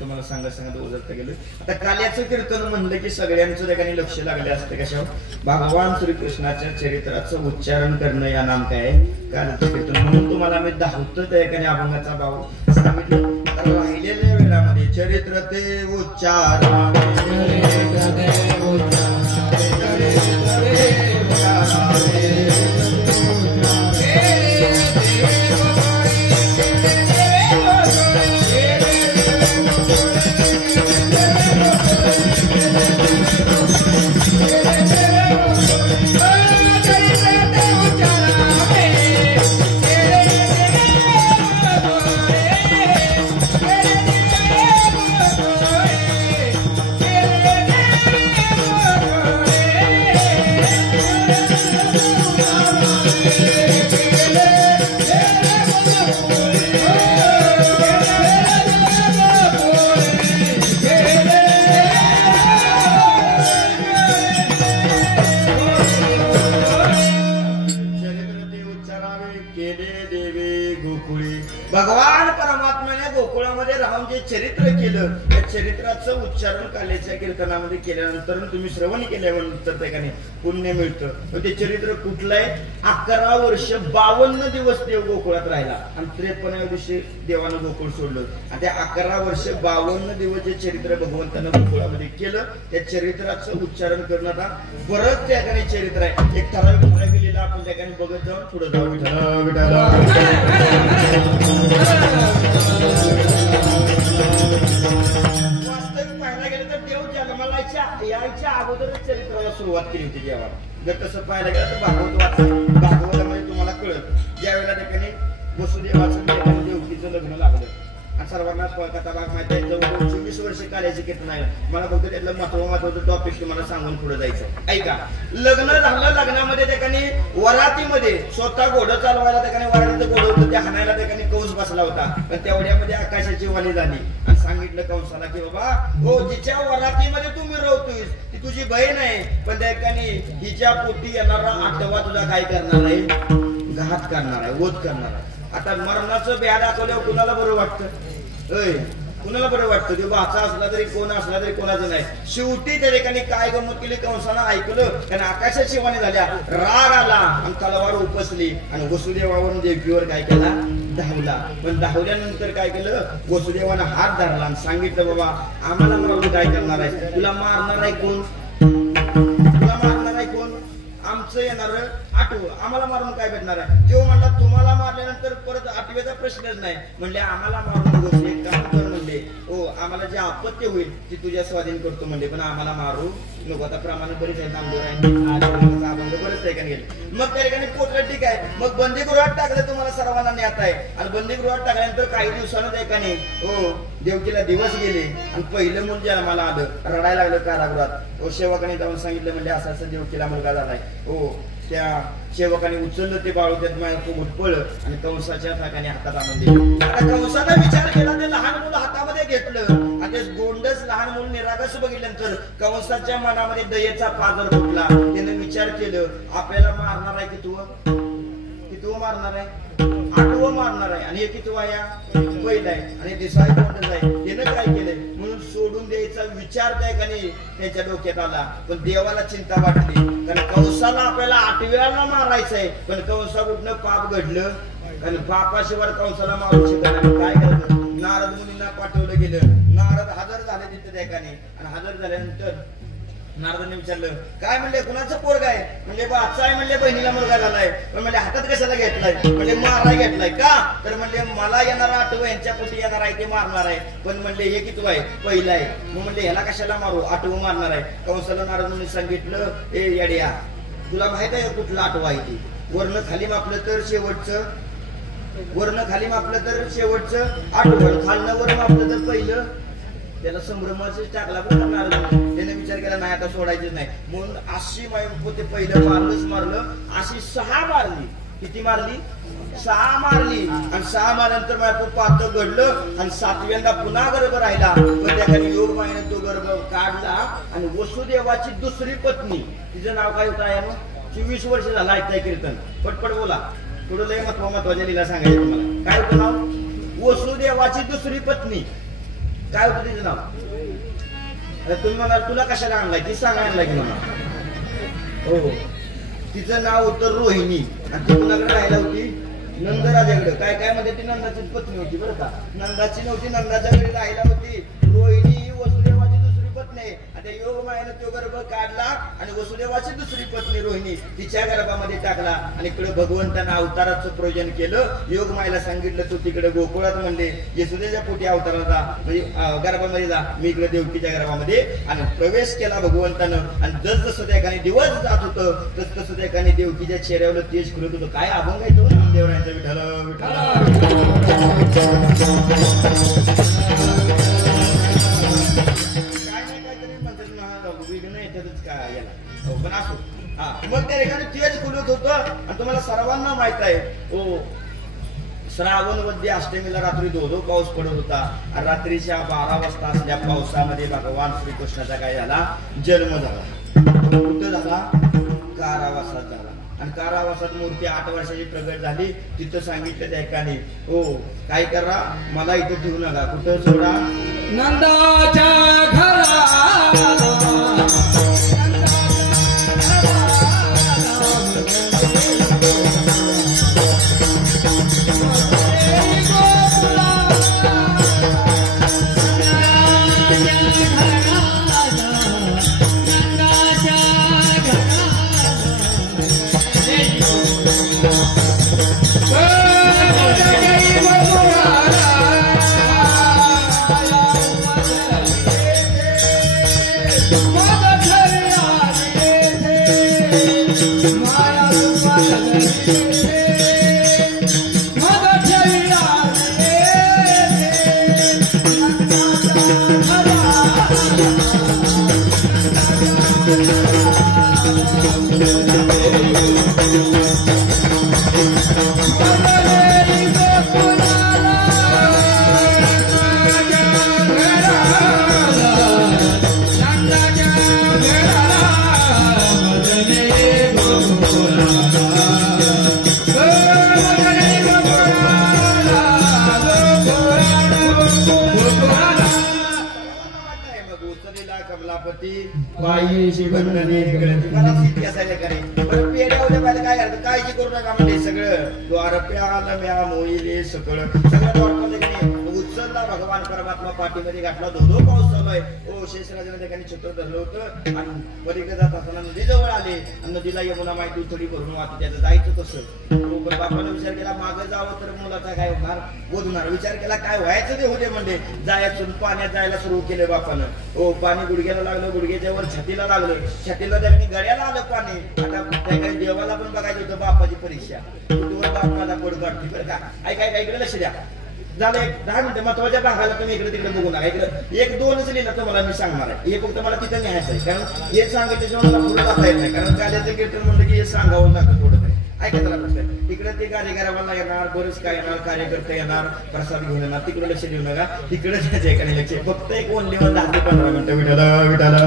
तुम्हाला सांगत ओझरता गेलं. आता काल्याचं कीर्तन म्हणलं की सगळ्यांचं त्या ठिकाणी लक्ष लागले असते कशावर? भगवान श्रीकृष्णाच्या चरित्राचं उच्चारण करणं या नाम काय काल्याचं कीर्तन. म्हणून तुम्हाला मी दाखवतो त्या ठिकाणी अभंगाचा भाव सांगितलं. राहिलेल्या वेळामध्ये चरित्र ते उच्चारण भगवान परमात्म्याने गोकुळामध्ये राहून जे चरित्र केलं त्या चरित्राचं उच्चारण काल्याच्या कीर्तनामध्ये केल्यानंतर तुम्ही श्रवण केल्यानंतर त्याने पुण्य मिळतं. ते चरित्र कुठलं आहे? 11 वर्ष 52 दिवस देव गोकुळात राहिला आणि 53व्या दिवशी देवानं गोकुळ सोडलं. आणि त्या 11 वर्ष 52 दिवस जे चरित्र भगवंतानं गोकुळामध्ये केलं त्या चरित्राचं उच्चारण करणं आता बरंच त्या ठिकाणी चरित्र आहे. एक ठराविक लीला आपण त्या ठिकाणी बघत जाऊन पुढे जाऊ. वास्तविक पाहायला गेलं तर देव जन्माला यायच्या अगोदरच चरित्राला सुरुवात केली होती देवाला. जर तसं पाहायला गेलं तर भागवतामध्ये तुम्हाला कळत ज्यावेळेला ठिकाणी वसुदेवाचं देवकीचं लग्न लागलं आणि सर्वांना कथा भाग माहिती आहे. जवळजवळ 24 वर्ष काल्याचे कीर्तन आहे. मला फक्त त्यातलं महत्वाचं टॉपिक तुम्हाला सांगून पुढे जायचं. ऐका, लग्न झालं. लग्नामध्ये ठिकाणी वरातीमध्ये स्वतः घोडं चालवायला ठिकाणी वरातीचं घोडं होतं त्या हाणायला ठिकाणी कंस बसला होता. पण तेवढ्यामध्ये आकाशाची वाणी झाली आणि सांगितलं कंसाला की बाबा हो जिच्या वरातीमध्ये तू मिरवतोय ती तुझी बहीण आहे पण त्या ठिकाणी हिच्या पोटी येणारा आठवा तुझा काय करणार आहे? घात करणार आहे, वध करणार आहे. आता मरणाचं ब्या दाखवल्यावर कुणाला बरं वाटतं? कुणाला बरं वाटतं? तो बाचा असला तरी कोण असला तरी कोणाचं नाही. शेवटी त्या ठिकाणी काय गमत केली कंसानं ऐकलं कारण आकाशाची वाणी झाल्या. राग आला आणि तलवार उपसली आणि वसुदेवावरून देवकीवर काय केला? धावला. पण धावल्यानंतर काय केलं? वसुदेवानं हात धरला आणि सांगितलं बाबा आम्हाला मारून काय करणार आहे? तुला मारणार आहे कोण? तुला मारणार आहे कोण? आमचं येणार आठवं. आम्हाला मारून काय भेटणार आहे? तो म्हणला तुम्हाला मारल्यानंतर परत आठव्याचा प्रश्नच नाही. म्हणले आम्हाला मारून नकोस, एक काम कर म्हणले. हो आम्हाला जे आपत्ती होईल ती तुझ्या स्वाधीन करतो म्हणले पण आम्हाला मारू नको. आता प्रमाण बरीच आहे नामदेव अभंग बरेच ठिकाणी गेले. मग त्या ठिकाणी पोचलं ठीक आहे. मग बंदीगृहात टाकलं तुम्हाला सर्वांना न्यात आहे आणि बंदीगृहात टाकल्यानंतर काही दिवसानं त्या ठिकाणी हो देवकीला दिवस गेले आणि पहिलं मूल जन्माला आलं. रडायला लागलं कारागृहात. हो सेवकाने जाऊन सांगितलं म्हणजे असं असं देवकीला मुलगा झालाय. हो त्या सेवकाने उचललं ते बाळू त्यात माझ्या घुटपळलं आणि कंसाच्या ठिकाणी हातात आणून दिलं. आता कंसानं विचार केला ते लहान मुलं हातामध्ये घेतलं आणि ते गोंडस लहान मूल निरागस बघितल्यानंतर कंसाच्या मनामध्ये दयेचा पाजर फुटला. त्याने विचार केलं आपल्याला मारणार आहे कितवं मारणार आहे? 8वं मारणार आहे आणि हे कितवं या पहिला आहे आणि दिसाय गोंडस आहे. त्यानं काय केलंय म्हणून सोडून द्यायचा विचार त्या ठिकाणी त्याच्या डोक्यात आला. पण देवाला चिंता वाटली कारण कंसाला आपल्याला 8व्याला मारायचंय पण कंसा कुठनं पाप घडलं आणि पापाशिवाय कंसाला मारू शकत नाही. काय करायचं? नारद मुनींना पाठवलं गेलं. नारद हजर झाले तिथे त्या ठिकाणी आणि हजर झाल्यानंतर नारदाने विचारलं काय म्हणले कुणाचं पोरग आहे? म्हणजे बाचा आहे म्हणले बहिणीला मुलगा झालाय. पण म्हणजे हातात कशाला घेतलाय? म्हणजे माराय घेतलाय का? तर म्हणजे मला येणारा 8वं यांच्या पोटी येणार आहे ते मारणार आहे. पण म्हणले हे किती आहे? पहिला आहे. मग म्हणले ह्याला कशाला मारू? 8वं मारणार आहे. कंसाला नारद मुनी सांगितलं ए येड्या तुला माहित आहे कुठला 8वं आहे ती? वर्ण खाली मापलं तर शेवटचं, वर्ण खाली मापलं तर शेवटचं 8वं, खालनं वर मापलं तर पहिलं. त्याला संभ्रमाच टाकला पण त्याने विचार केला नाही आता सोडायचंच नाही म्हणून अशी ते पहिलं मारलं अशी 6 मारली. किती मारली? 6 मारली आणि 6 मारल्यानंतर माझ्या पातळ घडलं आणि 7व्यांदा पुन्हा गर्भ राहिला. पण त्याकडे योग मायने तो गर्भ काढला आणि वसुदेवाची दुसरी पत्नी तिचं नाव काय होतं? यानं 24 वर्ष झाला ऐकताय कीर्तन. पटपट बोला. थोडं लय महत्वाच्या लीला सांगायचं तुम्हाला. काय होतं नाव? वसुदेवाची दुसरी पत्नी. काय होतं तिचं नाव? तुम्ही म्हणाल तुला कशाला आणलाय? ती सांगायला की म्हणा. हो तिचं नाव होतं रोहिणी आणि ती कुणाकडे राहायला होती? नंदराजाकडे. काय काय मध्ये ती नंदाची पत्नी होती बरं का. नंदाची नव्हती, नंदाच्या घरी राहायला होती. रोहिणी ही वसुदेवाची दुसरी पत्नी आहे. आता योग मायेने तो गर्भ काढला आणि वसुदेवाची दुसरी पत्नी रोहिणी तिच्या गर्भामध्ये टाकला आणि इकडे भगवंतानं अवताराचं प्रयोजन केलं. योग मायला सांगितलं तू तिकडे गोकुळात म्हणले यशोदेच्या पोटी अवताराला म्हणजे गर्भामध्ये जा. मी इकडे देवकीच्या गर्भामध्ये आणि प्रवेश केला भगवंतानं आणि जसजसं त्या ठिकाणी दिवस जात होतं तसं त्या ठिकाणी देवकीच्या चेहऱ्यावर तेज खुलत होतं. काय अभंग आहे तो नामदेवरायांचा विठ्ठल पण असो. मग त्या ठिकाणी तेज खुलत होतं आणि तुम्हाला सर्वांना माहित आहे हो श्रावण वद्य अष्टमीला रात्री धो पाऊस पडत होता आणि रात्रीच्या 12 वाजता असल्या पावसामध्ये भगवान श्रीकृष्णाचा काय झाला? जन्म झाला. कुठं झाला? कारावासात झाला. आणि कारावासात मूर्ती 8 वर्षाची प्रगट झाली. तिथं सांगितलं त्या एकाने, हो काय करा, मला इथं ठेवू नका, कुठं सोडा, नंदाच्या घराला काळजी करू नका म्हणजे सगळं द्वारप्या मोईले सगळं उचलला भगवान परमात्मा पाठीमध्ये घातला. धोधो पाऊस चालू आहे. ओ शेषराजाने ठिकाणी छत्र धरलं होतं आणि पलीकडे जात असताना नदी जवळ आले आणि नदीला यमुना माहिती थोडी भरून वाहते. त्याचं जायचं कसं, बापानं विचार केला मागं जावं तर मुलाचा काय होणार, बोधणार. विचार केला काय व्हायचं ते होते म्हणजे जायचं. पाण्यात जायला सुरू केलं बापानं. ओ पाणी गुडघ्याला लागलं, गुडघ्याच्या वर छातीला लागलं, छातीला त्यांनी गळ्याला आलं पाणी. आता त्या देवाला पण बघायचं होतं बापाची परीक्षा, बापाला गोड काढते बरं का. ऐकाय इकडे लक्ष द्या. झालं एक 10 मिनिटं महत्वाच्या भागाला तुम्ही इकडे तिकडे बघू नका. इकडे 1-2च लिहिलं तुम्हाला मी सांगणार आहे. हे फक्त मला तिथं न्यायचं आहे, कारण हे सांगितल्याशिवाय मला पुढे जाता येत नाही. कारण काल्याचं कीर्तन म्हणलं की हे सांगावं लागतं थोडं काही. ऐका त्याला फक्त तिकडे ते कार्यक्रमाला येणार, बरेच काय येणार, कार्यकर्ते येणार, प्रसाद घेऊन येणार. तिकडे लक्ष देऊ नका, तिकडे त्याच्या एकाने लक्ष. फक्त एक ओनली 10 ते 15 मिनिटं विठाला विठाला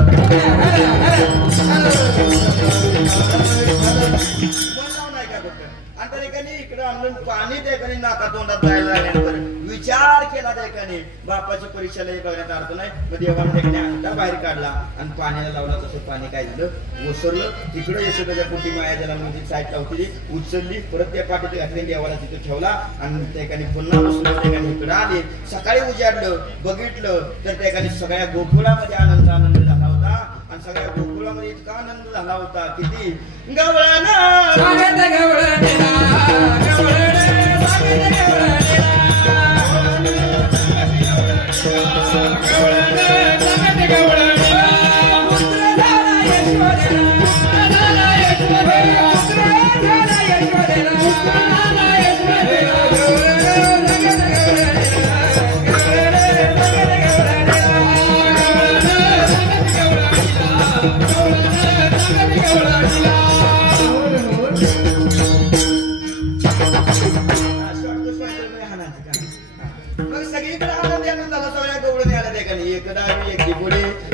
इकडे आणून पाणी त्या एकाने नाका तोंडात जायला लागल्यानंतर विचार केला त्या एकाने बापाची परीक्षेला बघण्यात अर्थ नाही. मग देवाने त्याने अंडा बाहेर काढला आणि पाण्याला लावला. तसं पाणी काय झालं, ओसरलं. तिकडे यशोदाच्या पोटी माया ज्याला म्हणजे साईड लावली, उचलली, परत त्या पाठीत घातली, देवाला तिथे ठेवला आणि त्या एकाने पुन्हा बसलं. त्या एकाने इकडे आले. सकाळी उजाडलं, बघितलं तर त्या एकाने सगळ्या गोकुळामध्ये आनंद झाला होता. आणि सगळ्या गोकुळामध्ये इतका आनंद झाला होता किती गवळणा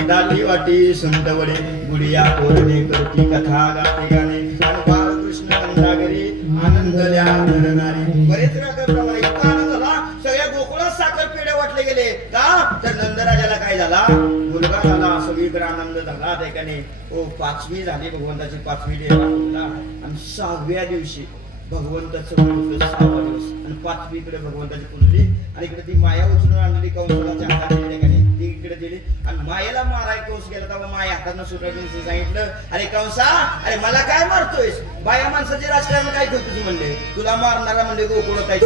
दाटी वाटी संतवडे गुडिया कोरडे करती कथा गाते गाणे आणि बाळकृष्ण अंधागरी आनंदल्या धरणारी. बरेच प्रमाणे इतका आनंद झाला. सगळ्या गोकुळात साखर पेढे वाटले गेले का, तर नंदराजाला काय झाला, मुलगा झाला. सगळीकडे आनंद झाला. त्याने 5वी झाली भगवंताची 5वी देवा. आणि 6व्या दिवशी भगवंताचं होतं 6वा दिवस आणि 5वीकडे भगवंताची पुजली. आणि इकडे ती माया उचलून आणलेली कंसाच्या हातात ती इकडे दिली आणि मायेला माराय कंस गेला तेव्हा माया हातानं सुटायचं सांगितलं, अरे कंसा, अरे मला काय मारतोयस, बाया माणसाचे राजकारण काय करतोस म्हणले, तुला मारणारा म्हणजे गोकुळ काय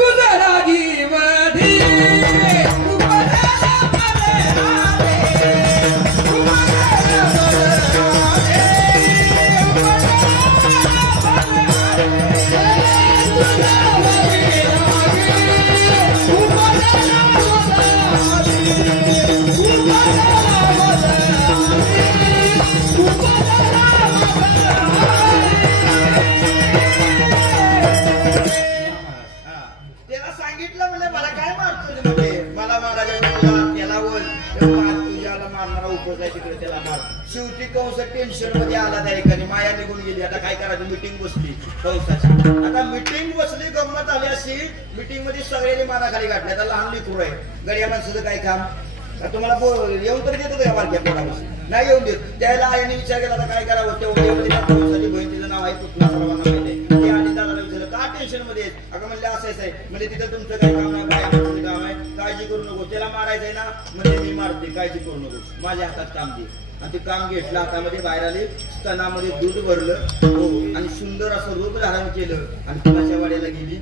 कुणाला मारणारा उपजाय तिकडे त्याला मार. शेवटी कंस टेन्शन मध्ये आला त्या ठिकाणी. माया निघून गेली. आता काय करायचं? मिटिंग बसली कंसाची. आता मिटिंग बसली, गंमत आली अशी. मिटिंग मध्ये सगळ्यांनी मानाखाली घातल्या. आता लहान लेकरू आहे, गड्या माणसाचं काय काम? तुम्हाला येऊन तर देतो का बारक्या पोरापासून? नाही येऊन देत. त्याला आईने विचार केला आता काय करावं. तेवढ्या कंसाची बहीण, तिचं नाव आहे पुतणा, सर्वांना माहिती आहे. ते आणि दादाला विचारलं का टेन्शन मध्ये? अगं म्हणले असं आहे म्हणजे तिथं तुमचं काय काम नाही, बाहेर काम आहे, काळजी करू नको. त्याला मारायचंय ना म्हणजे मी मारते, काळजी करू नको, माझ्या हातात काम दे. आणि ते काम घेतलं हातामध्ये. बाहेर आले, स्तनामध्ये दूध भरलं हो, आणि सुंदर असं रूप धारण केलं. आणि कुणाच्या वाड्याला गेली?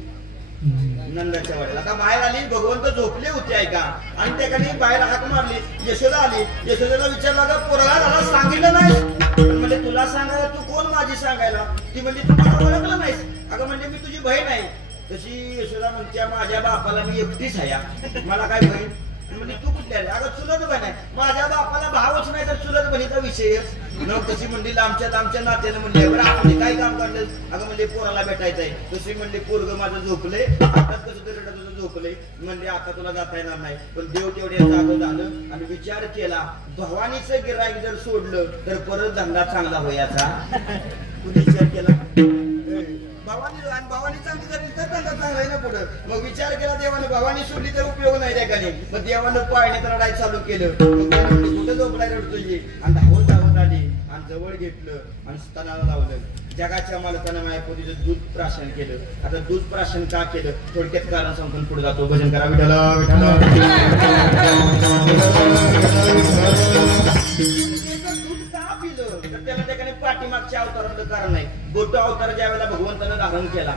नंदाच्या वाड्याला. आता बाहेर आली, भगवंत झोपले होते ऐका. आणि त्याकडे बाहेर हाक मारली. यशोदा आली. यशोदेला विचारला का पोराला मला सांगितलं नाही? म्हणजे तुला सांगायला तू कोण माझी सांगायला? ती म्हणजे तू मला ओळखलं नाहीस? अगं म्हणजे मी तुझी बहीण आहे. तशी यशोदा म्हणते माझ्या बापाला मी एकटीच आहे, मला काय बहीण? म्हणजे तू कुठल्या? अगं चुलत बहीण आहे. माझ्या बापाला भावच नाही तर चुलत बहिणीचा विषय न. तशी म्हणली लांबच्या नात्यानं म्हणले बरं आपण काय काम काढलं? अगं म्हणजे पोराला भेटायचंय. तशी म्हणली पोरग माझं झोपलंय, आता कसं तरी तुझं झोपलंय. म्हणजे आता तुला जाता येणार नाही. पण देव तेवढ्या जागं झालं आणि विचार केला भवानीचं गिराईक जर सोडलं तर परत धंदा चांगला होयाचा. तू विचार केला भवानी, आणि भवानी चांगली झाली तर धंदा चांगला आहे ना पुढं. मग विचार केला देवानं, भवानी सोडली तर उपयोग नाही त्या ठिकाणी. मग देवानं पाळण्यात रडायला चालू केलं. कुठं झोपलाय रडतोय? आणि धावत धावत आली आणि जवळ घेतलं आणि स्तनाला लावलं. जगाच्या मालकानं माझ्या पोतीचं दूध प्राशन केलं. आता दूध प्राशन का केलं थोडक्यात कारण सांगून पुढे जातो. भजन करा विठ्ठला विठ्ठला. त्याला त्याने पाठीमागच्या अवताराचं कारण नाही. गोटो अवतार ज्या वेळेला भगवंतानं धारण केला,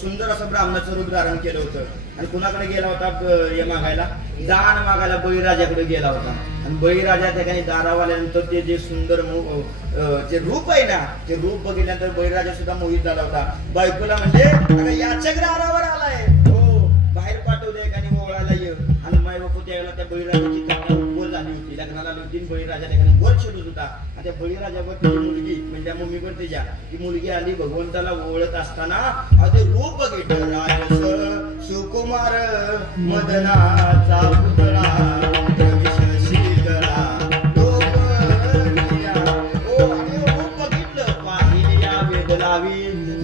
सुंदर असं ब्राह्मणाचं रूप धारण केलं होतं. आणि कुणाकडे गेला होता? मागायला, दान मागायला बळीराजाकडे गेला होता. आणि बळीराजा त्या ठिकाणी दारावाल्यानंतर ते जे सुंदर जे रूप आहे ना, ते रूप बघितल्यानंतर बळीराजा सुद्धा मोहित झाला होता. बायकोला म्हणजे याच्याकडे आरावर आलाय हो, बाहेर पाठवले आणि ओळायला ये. आणि माय बापू त्यावेळेला त्या बळीराजाची कन्या वर झाली होती, लग्नाला आली होती. बळीराजा त्याने वर शोधत होता. आणि त्या बळीराजावर तिची मुलगी म्हणजे मम्मीवर तिच्या ती मुलगी आली. भगवंताला ओळख असताना ते रूप बघितलं. राजस सुकुमार मदनाचा पुतळा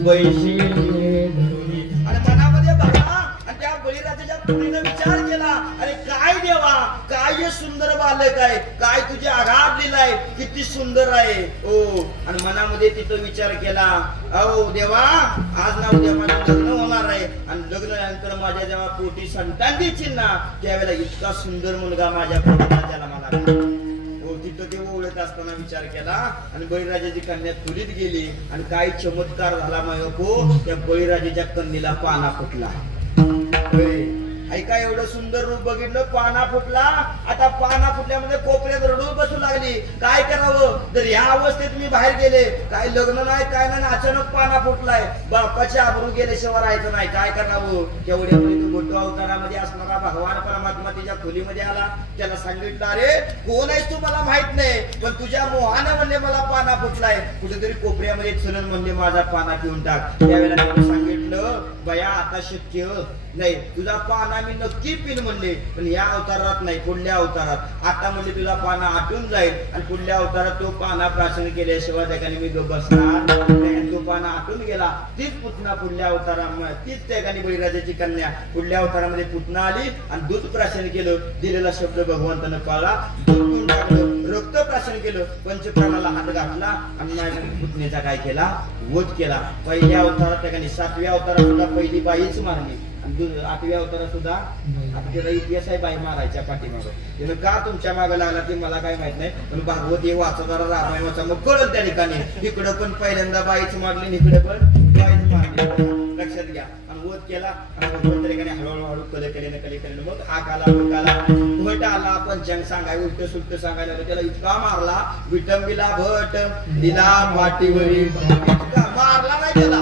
वैशी आणि मनामध्ये बघा. आणि त्या बळीराजाच्या पुरीनं विचार केला अरे काय देवा, काय सुंदर बालक आहे, काय तुझे आघात दिलाय, किती सुंदर आहे ओ. आणि मनामध्ये तिथं विचार केला अहो देवा आज ना उद्या माझं लग्न होणार आहे. आणि लग्न झाल्यानंतर माझ्या जेव्हा पोटी संतान देशील ना त्यावेळेला इतका सुंदर मुलगा माझ्या पोटाला त्याला मला तिथं ते ओळख असताना विचार केला. आणि बळीराजाची कन्या तुरीत गेली. आणि काय चमत्कार झाला मायको, त्या बळीराजाच्या कन्येला पाना फुटला. ऐका एवढं सुंदर रूप बघितलं, पाना फुटला. आता पाना फुटल्यामध्ये कोपऱ्यात रडू बसू लागली. काय करावं? जर या अवस्थेत मी बाहेर गेले, काय लग्न नाही काय नाही, अचानक पाना फुटलाय, बापाचे आबरू गेल्याशिवाय राहायचं नाही, काय करावं? तेवढ्यामध्ये तो गोटो अवतारामध्ये असणारा भगवान परमात्मा तिच्या खोलीमध्ये आला. त्याला सांगितलं अरे कोण आहेस तू मला माहित नाही, पण तुझ्या मोहानं म्हणले मला पाना फुटलाय. कुठेतरी कोपऱ्यामध्ये चलन म्हणले माझा पाना पिऊन टाक. त्यावेळेला त्याने सांगितलं बया आता शक्य नाही, तुझा पाना मी नक्की पिन म्हणले, पण या अवतारात नाही पुढल्या अवतारात. आता म्हणजे तुझा पाना आटून जाईल आणि पुढल्या अवतारात तो पाना प्राशन केल्याशिवाय त्याने मी बसणार. तो पाना आटून गेला. तीच पुतना पुढल्या अवतारामध्ये, तीच त्याने बळीराजाची कन्या पुढल्या अवतारामध्ये पुतना आली आणि दूध प्राशन केलं. दिलेला शब्द भगवंतानं पाळला, दूध पिऊन टाकलं, रक्त प्राशन केलं, पंचप्राणाला हात घातला आणि माझ्या पुतणीचा काय केला? वध केला. पहिल्या अवतारात त्याने, सातव्या अवतारात सुद्धा पहिली बाईच मारली. 8व्या अवतारात सुद्धा त्याचा इतिहास आहे बाई मारायच्या पाठीमागं. त्यानं का तुमच्या मागे लागला ते मला काय माहित नाही, पण भागवत हे वाचणारा रामायणाचा मग कळलं त्या ठिकाणी. इकडं पण पहिल्यांदा बाईच मारली, इकडे पण बाईच मारली, लक्षात घ्या. आणि वध केला आणि भगवंत ठिकाणी हळूहळू कलेनं मग आकाला भट आला. पंचांग सांगाय उलट सुलट सांगायला त्याला इतका मारला, विटंबीला भट दिला पाठीवरी, मारला नाही त्याला,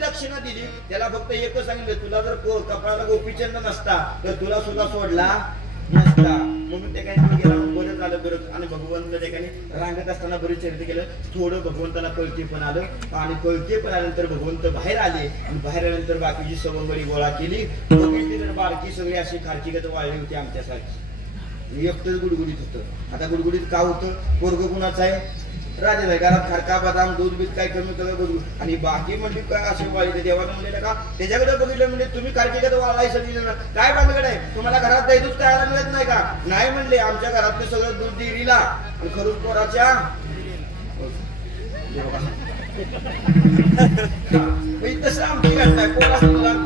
दक्षिणा दिली त्याला. फक्त एकच सांगितलं तुला जर कपाळाला गोपीचंद नसता तर तुला सुद्धा सोडला नसता. म्हणून त्या काही गेला बरं झालं बरं. आणि भगवंत त्या ठिकाणी रांगत असताना बरेच चरित्र केलं. थोडं भगवंताला कळके पण आलं आणि कळके पण आल्यानंतर भगवंत बाहेर आले. आणि बाहेर आल्यानंतर बाकीची सवंगडी गोळा केली. बघितली तर बारकी सगळी अशी खारकीगत वाळली होती आमच्यासाठी. एकटंच गुडगुडीत होतं. आता गुडगुडीत का होतं? पोरग कुणाचं आहे? राजा आहे. घरात खरका बदाम दूध बीत काय कमी होतं का बघू. आणि बाकी म्हणजे काय असे वाईट देवानं म्हणलेलं का त्याच्याकडे बघितलं म्हणजे तुम्ही कारकीकडे वाळाय सगळी काय बांधकडे आहे तुम्हाला घरात दही दूध खायला मिळत नाही का? नाही म्हणले आमच्या घरातलं सगळं दूध डेअरीला आणि खरूच पोराच्या तसं आमची घटना आहे.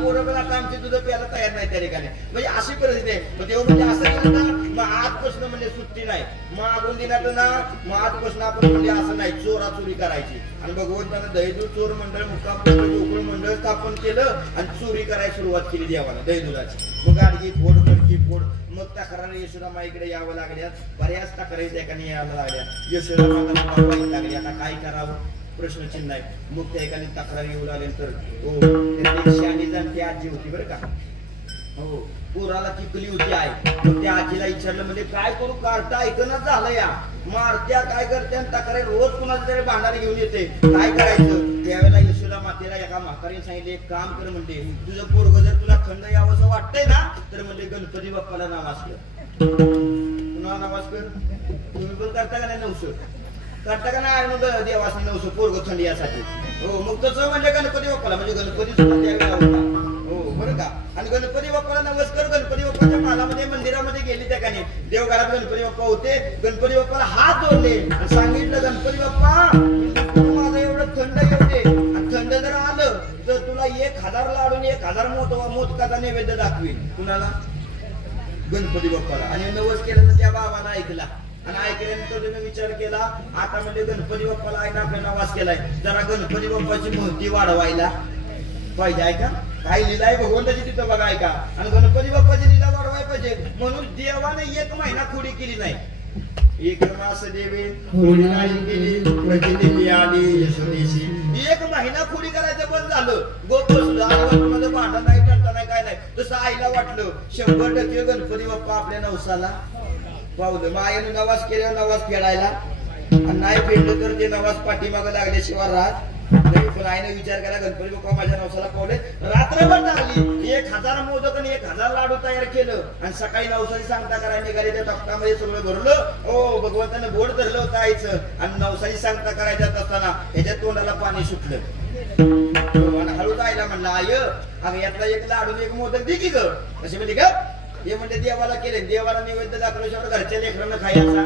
पोरं पण आता आमची दूध प्यायला तयार नाही त्या ठिकाणी. म्हणजे अशी परिस्थिती आहे. मग तेव्हा म्हणजे असं केलं ना मग आजपासून म्हणजे सुट्टी नाही. मग आगून दिनात ना मग आजपासून आपण म्हणजे असं नाही चोरा चोरी करायची. आणि भगवंतानं दहीदूध चोर मंडळ मुक्काम गोकुळ मंडळ स्थापन केलं आणि चोरी करायला सुरुवात केली देवानं दहीदुधाची. मग गाडगी फोड कडकी फोड. मग तक्रारी यशोदामाईकडे यावं लागल्यात. बऱ्याच तक्रारी त्या ठिकाणी यावं लागल्या. यशोदामाईला वाईट लागली. आता काय करावं प्रश्नचिन्ह आहे. मग त्या एकाने तक्रार येऊ लागल्यानंतर शानी जाणती आजी होती बरं का. हो पोराला टिकली होती आहे. मग त्या आजीला विचारलं म्हणजे काय करू कार्टा ऐकणच झालं या मारत्या काय करते आणि तक्रार रोज कुणाचं तरी भांडार घेऊन येते काय करायचं. त्यावेळेला यशोदा मातेला एका म्हातारीने सांगितले एक काम कर म्हणते तुझं पोरग जर तुला थंड यावं असं वाटतंय ना तर म्हणजे गणपती बाप्पाला नावास कर. कुणाला नावास कर? तुम्ही पण करता का नाही? नवसं करता का नाही? मग देवासनी नवसं पोरग थंडी यासाठी. हो मग तसं म्हणजे गणपती बाप्पाला म्हणजे गणपती सुद्धा त्यावेळेला होता. हो बरं का. आणि गणपती बाप्पाला नमस्कार गणपती बाप्पाच्या मालामध्ये मंदिरामध्ये गेली त्या ठिकाणी देवघरात गणपती बाप्पा होते. गणपती बाप्पाला हात जोडले आणि सांगितलं गणपती बाप्पा माझं एवढं थंड येऊ दे आणि थंड जर आलं तर तुला 1000 लाडून 1000 मोदकाचा नैवेद्य दाखवेल. कुणाला? गणपती बाप्पाला. आणि नवस केलं तर त्या बाबाला ऐकला आणि ऐकल्यानंतर तुम्ही विचार केला आता म्हणजे गणपती बाप्पाला आहे ना आपल्याला वास केलाय जरा गणपती बाप्पाची महती वाढवायला पाहिजे. आहे का काय लीला आहे भगवंताची तिथं बघा. आहे का. आणि गणपती बाप्पाची लीला वाढवायला पाहिजे म्हणून देवाने 1 महिना खोडी केली नाही. 1 मास देवे खोडी नाही केली प्रचिती आली यशोदेशी. 1 महिना खोडी करायचं बंद झालं. गोप बसलं भांडण नाही टळता नाही काय नाही. तसं आईला वाटलं 100% गणपती बाप्पा आपल्या नवसाला पावलं. मग आईने नवाज केल्यावर नवाज फेडायला आणि नाही फेडलं तर ते नवाज पाठीमागं लागल्याशिवाय राहत नाही. पण आईने विचार केला गणपती बाप्पा माझ्या नवसाला पावले. रात्रभर लागली. 1000 मोदक आणि 1000 लाडू तयार केलं आणि सकाळी नवसाची सांगता करायला निघाले. त्या टप्प्यामध्ये सगळं भरलं. हो भगवंताने बोट धरलं होतं आईचं आणि नवसाची सांगता करायच्यात असताना ह्याच्या तोंडाला पाणी सुटलं. आणि हळूच आईला म्हणलं आय अगं यातला 1 लाडू 1 मोदक दे की ग. असे म्हणजे ग हे म्हणजे देवाला केले. देवाला नैवेद्य दाखवल्याशिवाय घरच्या लेकरांना खायचा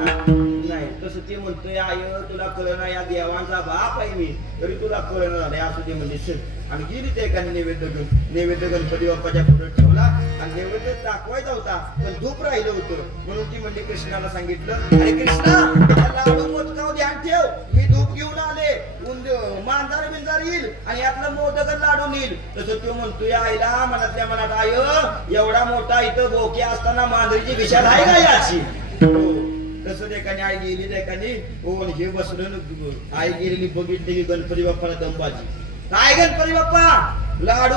नाही. तसं ते म्हणतोय आय तुला कळना या देवांचा बाप आहे मी तरी तुला कळना झालंय असं ते म्हणजे. आणि गेली त्या एकाने नैवेद्य गणपती बाप्पाच्या पुढे ठेवला आणि नैवेद्य दाखवायचा होता पण धूप राहिलं होतं. म्हणून ती म्हणजे कृष्णाला सांगितलं अरे कृष्णा लाडू मोदकाव ध्यान ठेव मी धूप घेऊन आले. मांजार बिंजार येईल आणि यातलं मोदक लाडू येईल. तसं तो म्हणतोय आईला मनातल्या मनात आय एवढा मोठा इथं बोक्या असताना मांजरीची विशाल आहे का याची. तसं एकाने आई गेली एकाने हो हे बसलं आई गेलेली बघितली की गणपती बाप्पाला दमबाजी. काय गणपती बाप्पा लाडू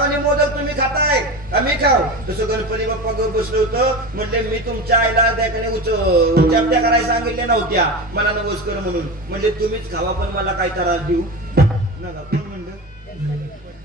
आणि मोदक तुम्ही खाताय आम्ही खाऊ. तसं गणपती बाप्पा बसलं होतं. म्हटले मी तुमच्या आईला त्याकडे उच्चाप्त्या करायला सांगितल्या नव्हत्या मला नमस्कार म्हणून. म्हणजे तुम्हीच खावा पण मला काय त्रास देऊ नका. कोण म्हणलं?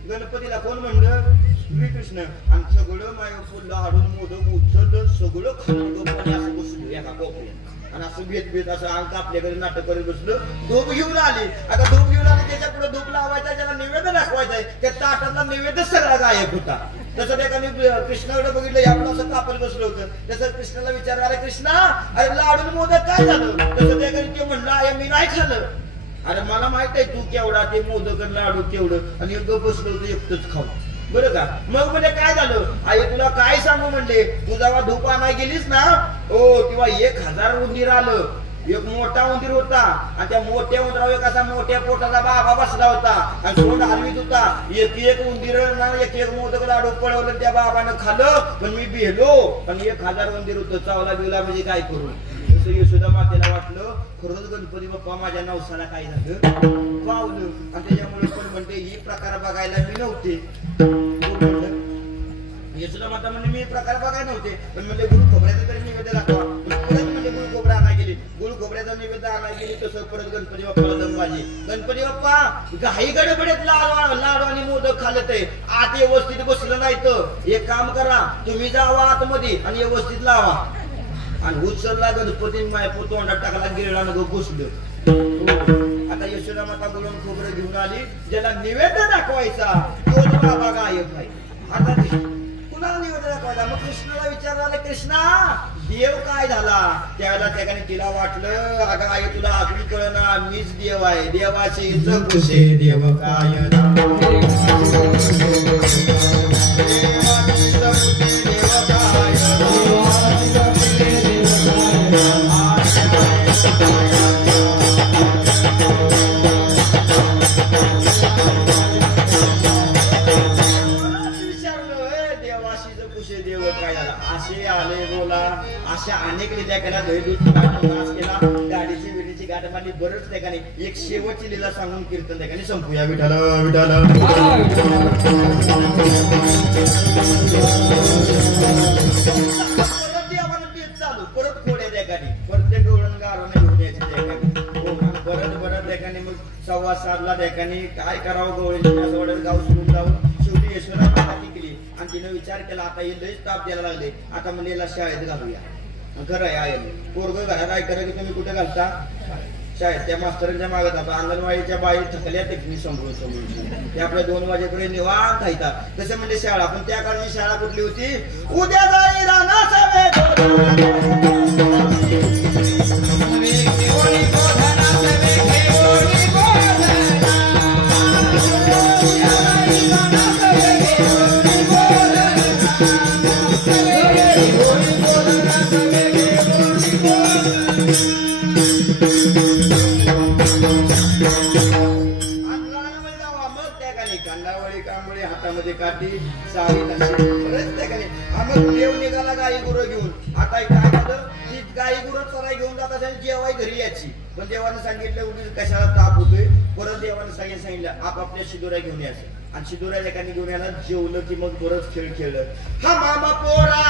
गणपतीला. कोण म्हणलं? श्रीकृष्ण. आणि सगळं माय लाडून मोदक उचललं सगळं खाल्लं असं बसलो एका कोपऱ्यात आणि असं भेट असं अंक आपल्याकडे नाटक करत बसलं. धूप घेऊन आली. आता धूप घेऊन आली त्याच्या पुढे धूप लावायचा ज्याला नैवेद्य दाखवायचा त्या ताटातला नैवेद्य सगळा गायब होता. तसं त्याने कृष्णाकडे बघितलं आपण असं कापत बसलं होतं. तसं कृष्णाला विचारलं अरे कृष्णा अरे लाडून मोदक काय झालं. तसं त्याकडे ते म्हणलं आहे मी नाही खाल्लं. अरे मला माहित आहे तू केवढा ते मोदक लाडू केवढं आणि गप बसलं होतं एकटंच खाऊ बरं का. मग म्हणजे काय झालं आई तुला काय सांगू म्हणले तू जेव्हा धूप आणाय गेलीस ना हो तेव्हा 1000 उंदीर आलं. एक मोठा उंदीर होता आणि त्या मोठ्या उंदरावर एक असा मोठ्या पोटाचा बाबा बसला होता आणि तोंड हलवीत होता. एक उंदीर ना एक मोदक लाडू पळवलं त्या बाबानं खाल्लं पण मी भिलो पण 1000 उंदीर होतं चावला बिवला म्हणजे काय करू. तसं यशोदा मातेला वाटलं खरंच गणपती बाप्पा माझ्या नवसाला काय झालं पावलं आणि त्याच्यामुळे पण म्हणते ही प्रकार बघायला मी नव्हते. यशोदा माता म्हणजे मी प्रकार बघायला नव्हते पण म्हणजे गुळ खोबऱ्याचं तरी नैवेद्य दाखवा. परत म्हणजे गुळ खोबरा आणाय गेली. गुळ खोबऱ्याचा नैवेद्य आणाय गेली. तसं परत गणपती बाप्पाला दमबाजी. गणपती बाप्पा घाई गडबडीत लाडू आणि मोदक खाल्लं ते आत व्यवस्थित बसलं नाही तर एक काम करा तुम्ही जावा आतमध्ये आणि व्यवस्थित लावा. आणि उचलला गणपती मायपू तोंडात टाकला गिरला न घुसलं. आता यशोदा माता गुलाम खोबरं घेऊन आली, ज्याला निवेद्य दाखवायचा तोच बाबा गायब आहे. आता कुणाला निवेद्य दाखवायचा? मग कृष्णाला विचारलं, कृष्णा देव काय झाला? त्यावेळेला त्याने तिला वाटलं, अगं आई तुला अजून कळना, मीच देव आहे. देवाची जगुसे देव काय असे आले बोला. अशा अनेक लीला केला, दहीदूध नाच केला, गाडीची विडीची गाठ मारली, बरंच ठिकाणी एक शेवटची लीला सांगून कीर्तन ठिकाणी संपूया. विठाल विठाल परत देवानं तेच चालू, परत खोड्या ठिकाणी, प्रत्येक गवळण गारोने घेऊन यायची ठिकाणी, परत ठिकाणी मग संवाद साधला ठिकाणी. काय करावं गवळीची असं वाटत गाव सोडून जाऊन शेवटी यशोदा केली आणि तिने विचार केला, आता हे लयच ताप द्यायला लागले, आता म्हणजे याला शाळेत घालूया. खरं आहे पोरग घरात ऐकलं की तुम्ही कुठे घालता? शाळेत. त्या मास्तरांच्या मागत आता अंगणवाडीच्या बाई थकल्या ते समोरून ते आपल्या 2 वाजेपर्यंत निवांत येतात. तसं म्हणजे शाळा, पण त्या काळची शाळा कुठली होती? उद्या जाई हातामध्ये काठी साडी बरेच ठिकाणी मग देव निघाला गाई गुरं घेऊन. आता काय झालं, ती गाई गुरं चराई घेऊन जात असेल, जेवाय घरी यायची. पण देवानं सांगितलं उगीच कशाला ताप होतोय. परत देवानं सांगितलं आपापल्या शिदोऱ्या घेऊन यायचं आणि शिदोऱ्या एकाने घेऊन यायला. जेवलं की मग बरंच खेळ खेळलं. हा मामा पोरा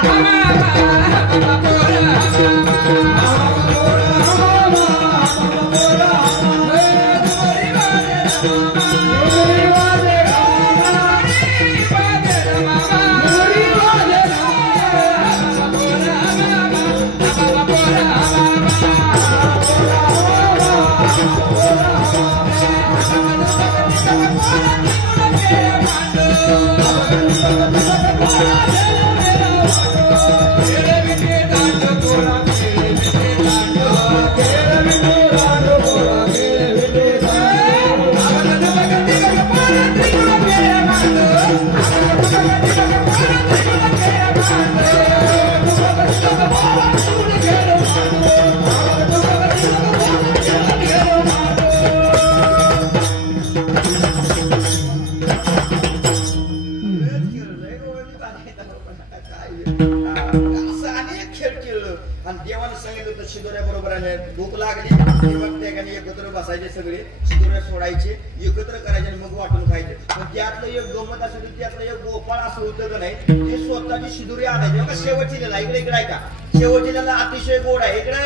भूक लागली एकत्र बसायचे, सगळे शिदोऱ्या सोडायचे, एकत्र करायचे आणि मग वाटून खायचे. पण त्यातलं एक गमत असं होतं, त्यातलं एक गोपाळ असं होतं का नाही, ते स्वतःची शिदोरी आणायचे. बघा शेवटची लिला इकडे आहे का? शेवटची लिला अतिशय गोड आहे. इकडे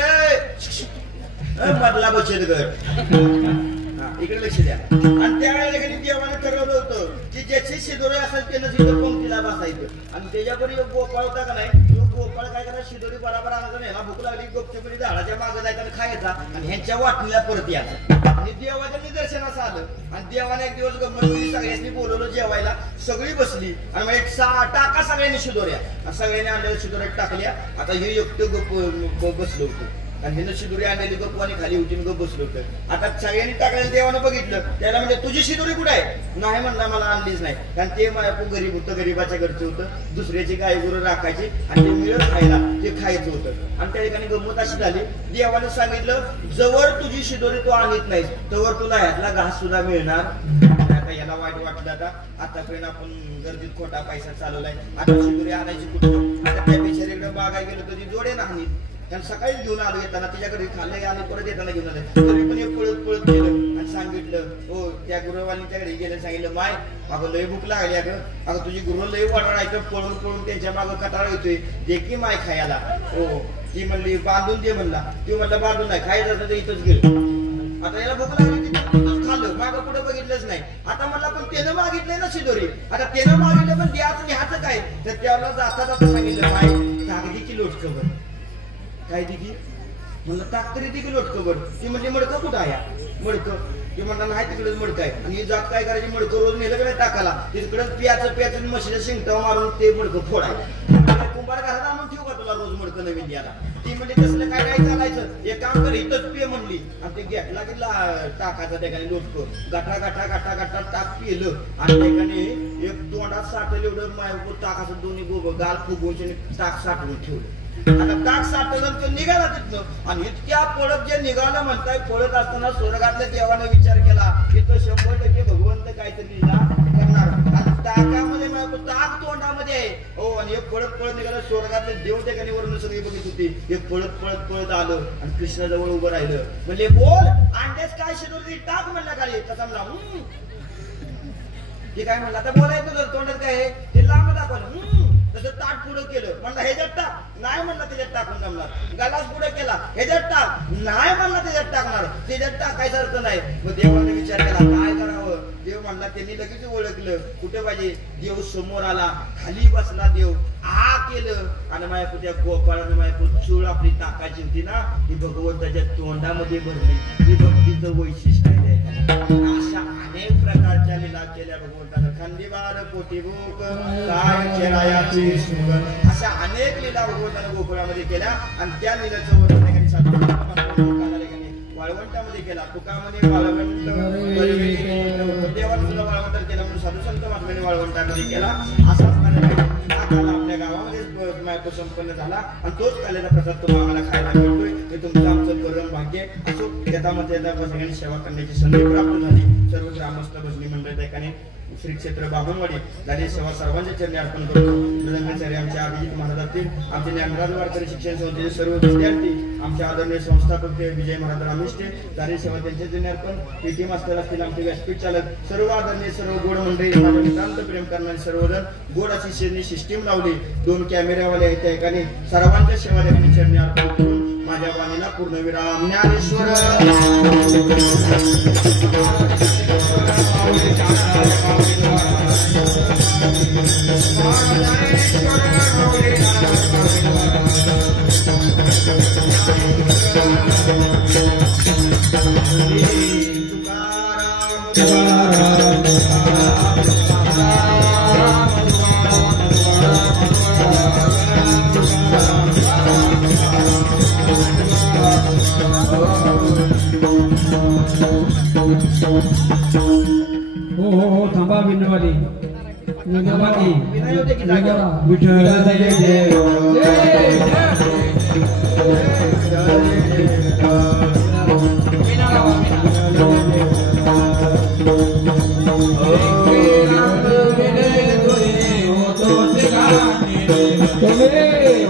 मधला बचत गट, इकडे लक्ष द्या. आणि त्यावेळेला कधी देवाने ठरवलं होतं की ज्याची शिदोरी असेल त्यानं तिथं पंक्तीला बसायचं. आणि त्याच्यावर एक गोपाळ होता का नाही, तो गोपाळ काय करायचा, शिदोरी बराबर आणायचा नाही, भूक लागली गपचुपरी झाडाच्या मागे जायचा आणि खायचा आणि ह्यांच्या वाटणीला परत यायचा. आणि देवाच्या निदर्शनास आलं आणि देवाने एक दिवस गंमत सगळ्यांनी बोलवलं जेवायला. सगळी बसली आणि मग टाका सगळ्यांनी शिदोऱ्या, सगळ्यांनी आणलेल्या शिदोऱ्या टाकल्या. आता हे एकटं गप बसलं होतं आणि हिनं शिदोरी आणलेली गप्पाने खाली उठून गप बसलो होतं. आता सगळ्यांनी टाकलेलं देवानं बघितलं, त्याला म्हणजे तुझी शिदोरी कुठे आहे? नाही म्हणला, मला आणलीच नाही. कारण ते माझ्या गरीब होतं, गरीबाच्या घरचं होतं. दुसऱ्याची गाय गुरं राखायची आणि ते मिळत खायला ते खायचं होतं. आणि त्या ठिकाणी गंमत अशी झाली, देवानं सांगितलं जवळ तुझी शिदोरी तू आणत नाहीस तवर तुला ह्यातला घास सुद्धा मिळणार. आता याला वाईट वाटलं. आतापर्यंत आपण गर्दीत खोटा पैसा चालवलाय, आता शिदोरी आणायची कुठं? आता त्या बिचारीकडे बागाय गेलो तर ती जोडे नाही. कारण सकाळीच घेऊन आलो, येताना तिच्याकडे खाल्ले आणि परत येताना घेऊन आले. तरी पण एक पळत गेलं आणि सांगितलं, हो त्या गुरुवालीच्याकडे गेलं, सांगितलं माय अगं लय भूक लागली, अगं तुझी गुरु लय वाढवायचं, पळून त्यांच्या मागं कटाळ येतोय, दे की माय खायला. हो ती म्हणली बांधून दे म्हणला. ती म्हणलं बांधून नाही, खायचं तर इथंच गेलं. आता याला भूक लागली तिथं खाल्लं, मागं पुढे बघितलंच नाही. आता म्हणला पण त्यानं मागितलंय ना शिदोरी, आता त्यानं मागितलं पण द्याच ह्याचं काय? तर त्याला जाता जाता सांगितलं माय कागदी की लोटकं काय दिली म्हणलं टाक तरी दिली लोटकं बर ती म्हणजे मडकं कुठं आहे मडकं ते म्हणतात नाही तिकडेच मडकं आहे आणि ही जात काय करायची मडकं रोज नेलं का नाही टाकाला तिकडे प्याचं म्हशीच्या शिंगटावर मारून ते मडकं फोडायचं कुंभार घरात आणून ठेवू का तुला रोज मडकं नवीन द्यायला ती म्हणजे तसलं काय काय चालायचं एक काम कर इथंच पे म्हणली आणि ते घेतला गेला टाकाचा ठिकाणी लोटकं गाठा गाठा गाठा गाठा टाक पिलं आणि ठिकाणी एक तोंडात साठलं एवढं माय टाकाचं दोन्ही गोब गाल फुगवून टाक साठवून ठेवलं आता टाक साठवलं तो निघाला तिथनं आणि इतक्या पळत जे निघालं म्हणताय पळत असताना स्वर्गातल्या देवाने विचार केला की तो 100% भगवंत काहीतरी करणार आणि टाकामध्ये टाक तोंडामध्ये आहे हो आणि एक पळत पळत निघालं स्वर्गातले देव त्या ठिकाणी वरून सगळी बघित होती एक पळत पळत पळत आलं आणि कृष्णाजवळ उभं राहिलं म्हणजे बोल अंड्यास काय शिजवली टाक म्हणला खाली तसा म्हणला ते काय म्हणलं आता बोलायचं तोंडात काय आहे ते लांब दाखवलं तसं ताट पुढे केलं म्हणलं ह्याच्यात टाक नाही म्हणलं त्याच्यात टाकून जमणार गलास पुढे केला ह्याच्यात टाक नाही म्हणलं त्याच्यात टाकणार त्याच्यात टाकायसारखं नाही मग देवाने विचार केला काय करावं देव म्हणला त्यांनी लगेच ओळखलं कुठे पाहिजे देव समोर आला खाली बसला देव आ केलं आणि माझ्या त्या गोपाळाने माझ्या चूळ आपली टाकायची होती ना ती भगवंताच्या तोंडामध्ये भरली ती भक्तीचं वैशिष्ट्य आहे अशा अनेक प्रकारच्या लीला केल्या भगवंतानं खंडीबार पोटी भूक काय केरायाची सुगंध अशा अनेक लीला भगवंतानं गोकुळामध्ये केल्या आणि त्या लीलेचं वर्णन साधू वाळवंटामध्ये केला तुका म्हणे वाळवंट देवाने सुद्धा वाळवंटात केला म्हणून साधू संत महात्म्याने वाळवंटामध्ये केला असा आपल्या गावामध्ये संपन्न झाला आणि तोच कालेला प्रसाद तुम्हाला आम्हाला खायला मिळतोय हे तुमचं आमचं परम भाग्य असो त्यामध्ये सगळ्यांनी सेवा करण्याची संधी प्राप्त झाली सर्व ग्रामस्थ भजनी मंडळ ठिकाणी श्री क्षेत्र बामणवाडी झाली सेवा सर्वांच्या चरणी अर्पण करतो मृदंगाचार्य आमच्या अभिजित महाराज असतील आमचे ज्ञानराज वारकरी शिक्षण संस्थेचे सर्व विद्यार्थी आमच्या आदरणीय संस्थापक विजय महाराज रामिष्टे झाली सेवा त्यांच्या चरणी अर्पण पीटी मास्तर असतील आमचे व्यासपीठ चालक सर्व आदरणीय सर्व गोड मंडळी शांत प्रेम करणारे सर्वजण गोड अशी शेरणी सिस्टीम लावली 2 कॅमेऱ्यावाले आहेत त्या ठिकाणी सर्वांच्या सेवा ठिकाणी चरणी अर्पण करून माझ्या वाणीला पूर्णविराम ज्ञानेश्वर हो थांबा विनवाली थांबा की विठ्ठल जय जय Hey,